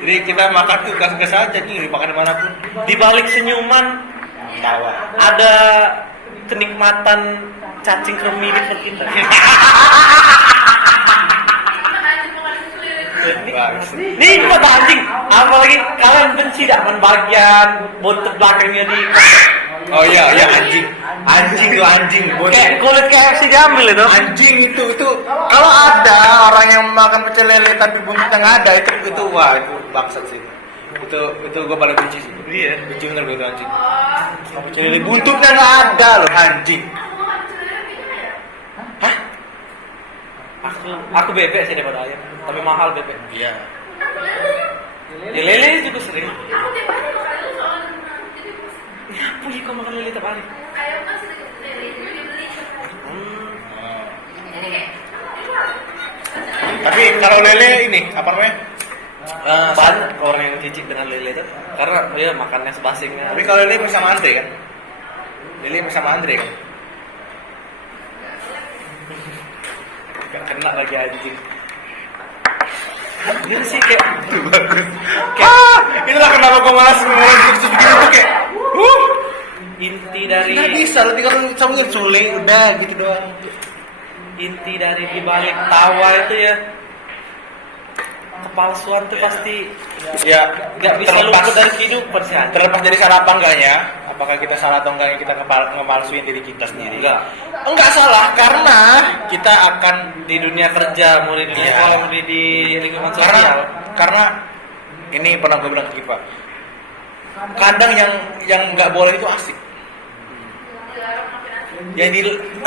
jadi kita makan tuh gas-gas aja nih makan dimanapun. Di balik senyuman Tawa. ada kenikmatan cacing kremi di perut kita. Nih kata anjing, apalagi kalian benci daman bagian buntut belakangnya di. Oh iya anjing tuh anjing. Kayak kulit KFC diambil itu. Anjing itu kalau ada orang yang makan pecel lele tapi buntutnya nggak ada itu wah itu bangsat sih. Itu gue paling benci sih. Iya. Benci bener gue tuh anjing. Pecel lele buntutnya nggak ada loh anjing. Aku bebek sih daripada ayam, tapi mahal bebek. Iya. Ya, lele juga sering. Ya, puji kau makan lele tiap hari. Tapi kalau lele ini apa namanya? Banyak orang yang cicip dengan lele itu, karena dia makannya sebasingnya. Tapi kalau lele bisa sama Andre kan? Lele bisa sama Andre kan? Gak kena lagi anjing. Dia sih kayak Bagus. Itulah kenapa gue malas ngomongin jokes begini tuh kayak inti dari nggak bisa, lu tinggal sambungin suling udah gitu doang. inti dari dibalik tawa itu ya, kepalsuan tuh pasti Ya nggak bisa luput dari kehidupan sih. terlepas dari salah apa enggaknya, apakah kita salah atau enggaknya kita ngepalsuin diri kita sendiri. Enggak salah, karena kita akan Di dunia kerja, mau di dunia Iya. sekolah, mau di lingkungan sosial. karena ini pernah gue bilang ke Kipa, kadang yang nggak boleh itu asik. Yang di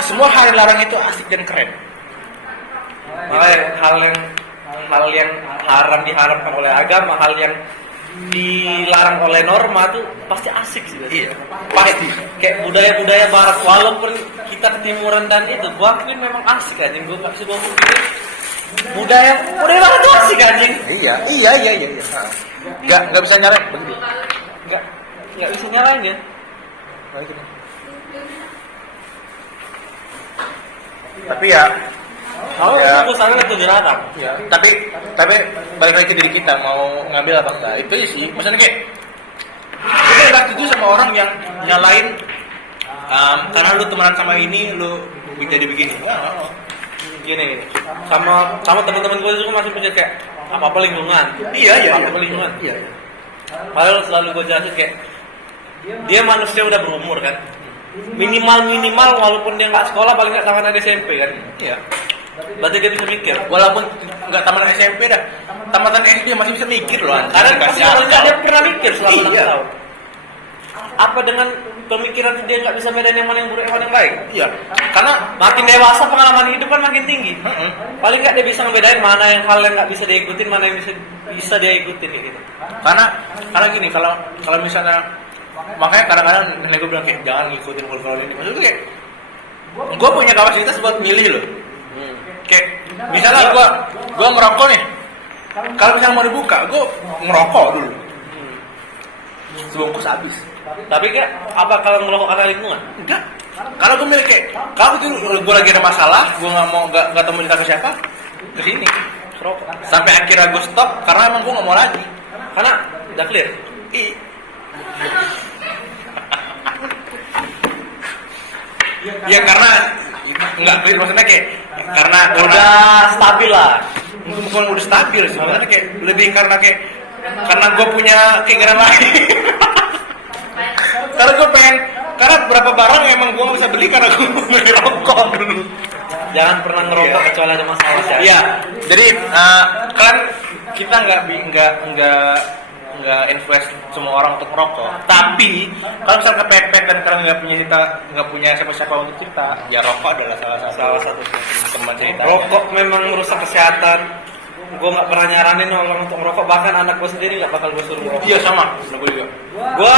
semua hal yang larang itu asik dan keren. Makanya hal yang haram diharamkan oleh agama, hal yang dilarang oleh norma tuh pasti asik sih. Iya, pasti. Kayak budaya-budaya barat, walaupun kita ketimuran dan itu, gua akuin memang asik anjing. Gua nggak bisa bohong gitu. Budaya barat tuh asik anjing. Iya. Nggak bisa nyalain begitu. Nggak bisa nyalain ya. Tapi ya, Kalau Ya. aku sana itu dilarang. ya. Tapi balik lagi ke diri kita mau ngambil apa enggak itu aja sih. Maksudnya kayak kita nggak setuju sama orang yang nyalain karena lu temenan sama ini lu jadi begini. Wah, Gini, sama teman-teman gue juga masih punya kayak apa lingkungan. Iya. Apa lingkungan. Iya. Padahal selalu gue jelasin kayak dia manusia udah berumur kan. Minimal walaupun dia nggak sekolah paling nggak tamat dari SMP kan. Iya. Berarti dia bisa mikir. Walaupun nggak tamatan SMP dah, tamatan SD masih bisa mikir loh. Karena pasti paling nggak dia pernah mikir selama 6 Iya. tahun. Apa dengan pemikiran dia nggak bisa bedain yang mana yang buruk yang mana yang baik? Iya. Karena Makin dewasa pengalaman hidup kan makin tinggi. Mm-mm. Paling nggak dia bisa ngebedain mana yang hal yang nggak bisa dia ikutin, mana yang bisa dia ikutin kayak gitu. karena gini, kalau misalnya makanya kadang-kadang nenek gue bilang kayak jangan ngikutin kultur ini. Maksudnya kayak gue punya kapasitas buat milih loh. Kayak misalnya gue ngerokok nih, kalau misalnya mau dibuka gue ngerokok dulu sebungkus habis. Tapi kayak apa kalau ngerokok karena lingkungan? Enggak, kalau gue milih kayak kalau gue lagi ada masalah, gue nggak temuin ke siapa, ke sini Ngerokok. sampai akhirnya gue stop karena emang gue nggak mau lagi. Karena udah clear. Ya karena nggak maksudnya kayak karena Udah stabil lah. bukan udah stabil sih, maksudnya kayak lebih karena gue punya keinginan lain. Karena beberapa barang yang emang gue nggak bisa beli karena gue beli rokok dulu. Jangan pernah ngerokok Iya. kecuali ada masalah sih. Iya, jadi kan kita nggak influence semua orang untuk merokok. Tapi kalau misalnya kepepet dan kalian nggak punya siapa-siapa untuk cerita, ya rokok adalah salah satu teman cerita. Rokok memang merusak kesehatan. Gue nggak pernah nyaranin orang untuk merokok, bahkan anak gue sendiri nggak bakal gue suruh merokok. Iya sama, gue juga. Gue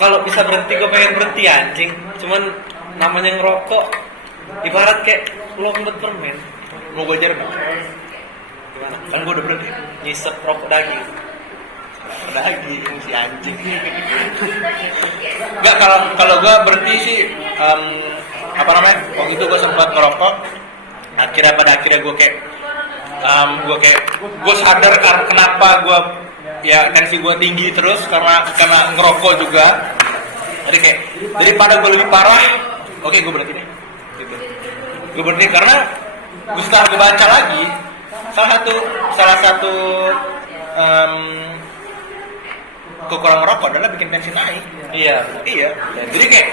kalau bisa berhenti gue pengen berhenti anjing. Cuman namanya ngerokok ibarat kayak lo ngebet permen. Mau gue ajarin nggak? Gimana? Kan gue udah berhenti. Ngisep rokok daging. Lagi si anjing. Enggak, kalau gue berhenti sih apa namanya? Waktu itu gue sempat ngerokok. Pada akhirnya gue kayak gue sadar kenapa gue ya tensi gue tinggi terus karena ngerokok juga. Jadi kayak daripada gue lebih parah, oke gue berhenti deh. Gitu. Gue berhenti karena setelah gue baca lagi salah satu kekurangan rokok adalah bikin tensi naik. Iya. Iya. Jadi kayak,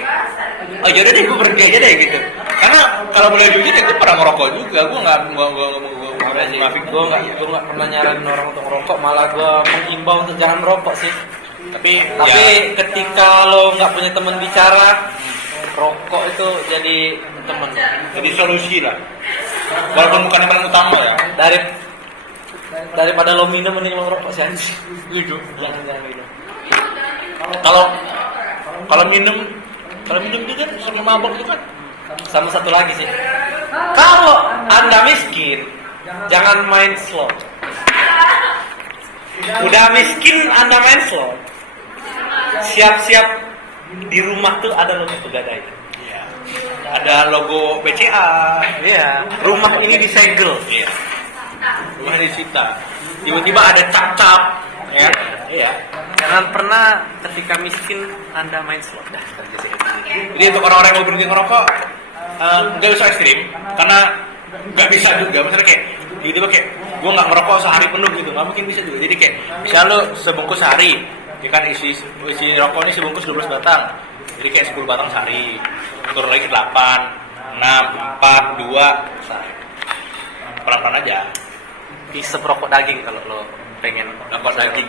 oh yaudah deh gue berhenti aja deh gitu. Karena kalau boleh diuji, gue pernah ngerokok juga. Gue nggak Gue nggak pernah nyaranin orang untuk merokok, malah gue mengimbau untuk jangan merokok sih. Tapi Ketika lo nggak punya teman bicara, rokok itu jadi teman. jadi solusi lah. Walaupun bukan yang paling utama ya. Daripada lo minum mending lo ngerokok sih anjing. Setuju. Jangan minum. Kalau minum juga suka mabok itu kan. Sama satu lagi sih. Kalau Anda miskin, jangan main slot. Udah miskin Anda main slot. Siap-siap di rumah tuh ada logo pegadaian. Iya. Ada logo BCA. Iya. Rumah ini disegel. Iya. Rumah disita. Tiba-tiba ada cap-cap. Ya. Iya. Jangan pernah ketika miskin Anda main slot. Jadi untuk orang-orang yang mau berhenti ngerokok, nggak bisa ekstrim, karena nggak bisa juga. Misalnya kayak tiba-tiba kayak gue nggak ngerokok sehari penuh gitu, nggak mungkin bisa juga. Jadi kayak misalnya lo sebungkus sehari, ya kan isi rokok ini sebungkus 12 batang, jadi kayak 10 batang sehari, turun lagi ke 8, 6, 4, 2, selesai. Pelan-pelan aja. Isep rokok daging kalau lo pengen Rokok daging.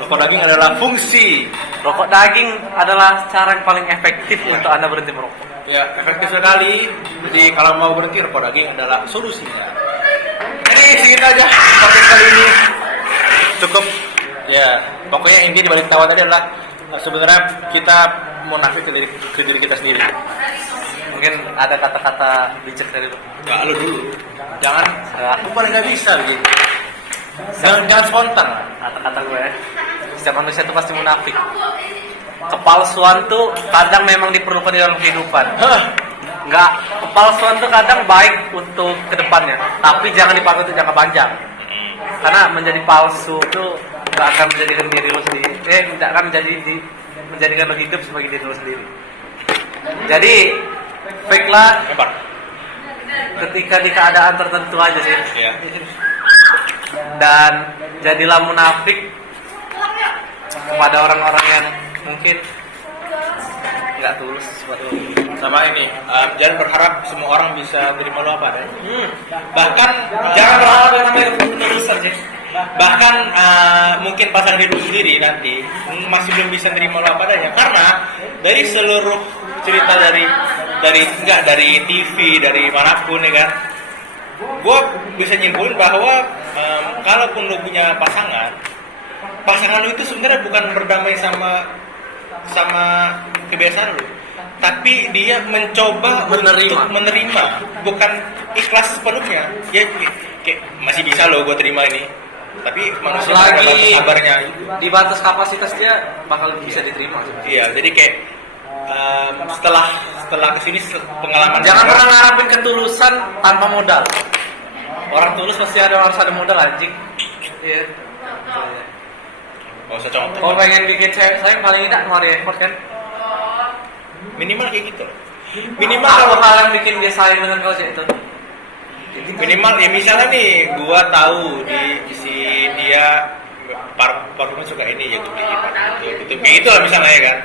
Rokok daging adalah fungsi. Rokok daging adalah cara yang paling efektif untuk Anda berhenti merokok. Ya, efektif sekali. Jadi kalau mau berhenti rokok daging adalah solusinya. Jadi segitu aja podcast kali ini. Cukup. Ya, pokoknya inti dibalik tawa tadi adalah sebenarnya kita munafik ke diri kita sendiri. Mungkin ada kata-kata bijak dari lo. Enggak, lu dulu. Jangan, aku paling nggak bisa begitu. Jangan spontan. Kata-kata gue, setiap manusia itu pasti munafik. Kepalsuan tuh kadang memang diperlukan di dalam kehidupan. Enggak, kepalsuan tuh kadang baik untuk kedepannya, tapi jangan dipakai untuk jangka panjang. Karena menjadi palsu tuh nggak akan menjadikan diri lo sendiri. Tidak akan menjadikan lo hidup sebagai diri lo sendiri. Jadi fake lah ketika di keadaan tertentu aja sih. Iya. Dan jadilah munafik kepada orang-orang yang mungkin nggak tulus buat lo. Sama ini, jangan berharap semua orang bisa terima lo apa adanya. Bahkan Jangan berharap yang namanya ketulusan sih. bahkan mungkin pasangan hidup sendiri nanti masih belum bisa terima lo apa adanya, karena dari seluruh cerita dari TV, dari manapun ya kan, gue bisa nyimpulin bahwa kalaupun lo punya pasangan lo itu sebenarnya bukan berdamai sama kebiasaan lo, tapi dia mencoba untuk menerima, bukan ikhlas sepenuhnya. Ya kayak masih bisa lo gue terima ini, tapi manusia ada batas sabarnya. Di batas kapasitas dia bakal bisa diterima. Iya, jadi kayak setelah kesini pengalaman. Jangan pernah ngarapin ketulusan tanpa modal. Orang tulus pasti harus ada modal anjing. Iya. Gak usah contoh. Kalau pengen bikin sayang paling tidak ngeluarin effort kan. Minimal kayak gitu. Minimal Apa kalau hal yang bikin dia sayang dengan kau itu? minimal ya misalnya nih gua tahu si dia parfumnya suka ini ya gue beliin gitu kayak gitulah misalnya ya kan,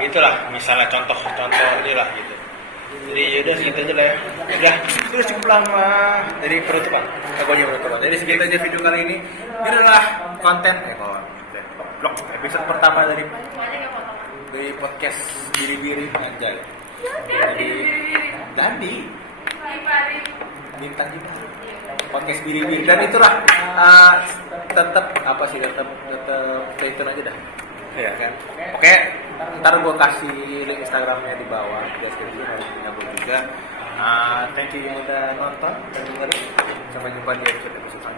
gitulah misalnya contoh inilah gitu. Jadi yaudah segitu aja lah ya. Udah terus cukup lama dari penutupan. Jadi segitu aja video kali ini. Ini adalah konten vlog episode pertama dari podcast Biri-Biri aja. Jadi bintang juga podcast Biri-Biri, dan itulah tetap stay tune aja dah. Iya kan. Oke, ntar gue kasih link Instagramnya di bawah di deskripsi, harus juga. Thank you yang udah nonton dan dengerin. Sampai jumpa di episode selanjutnya.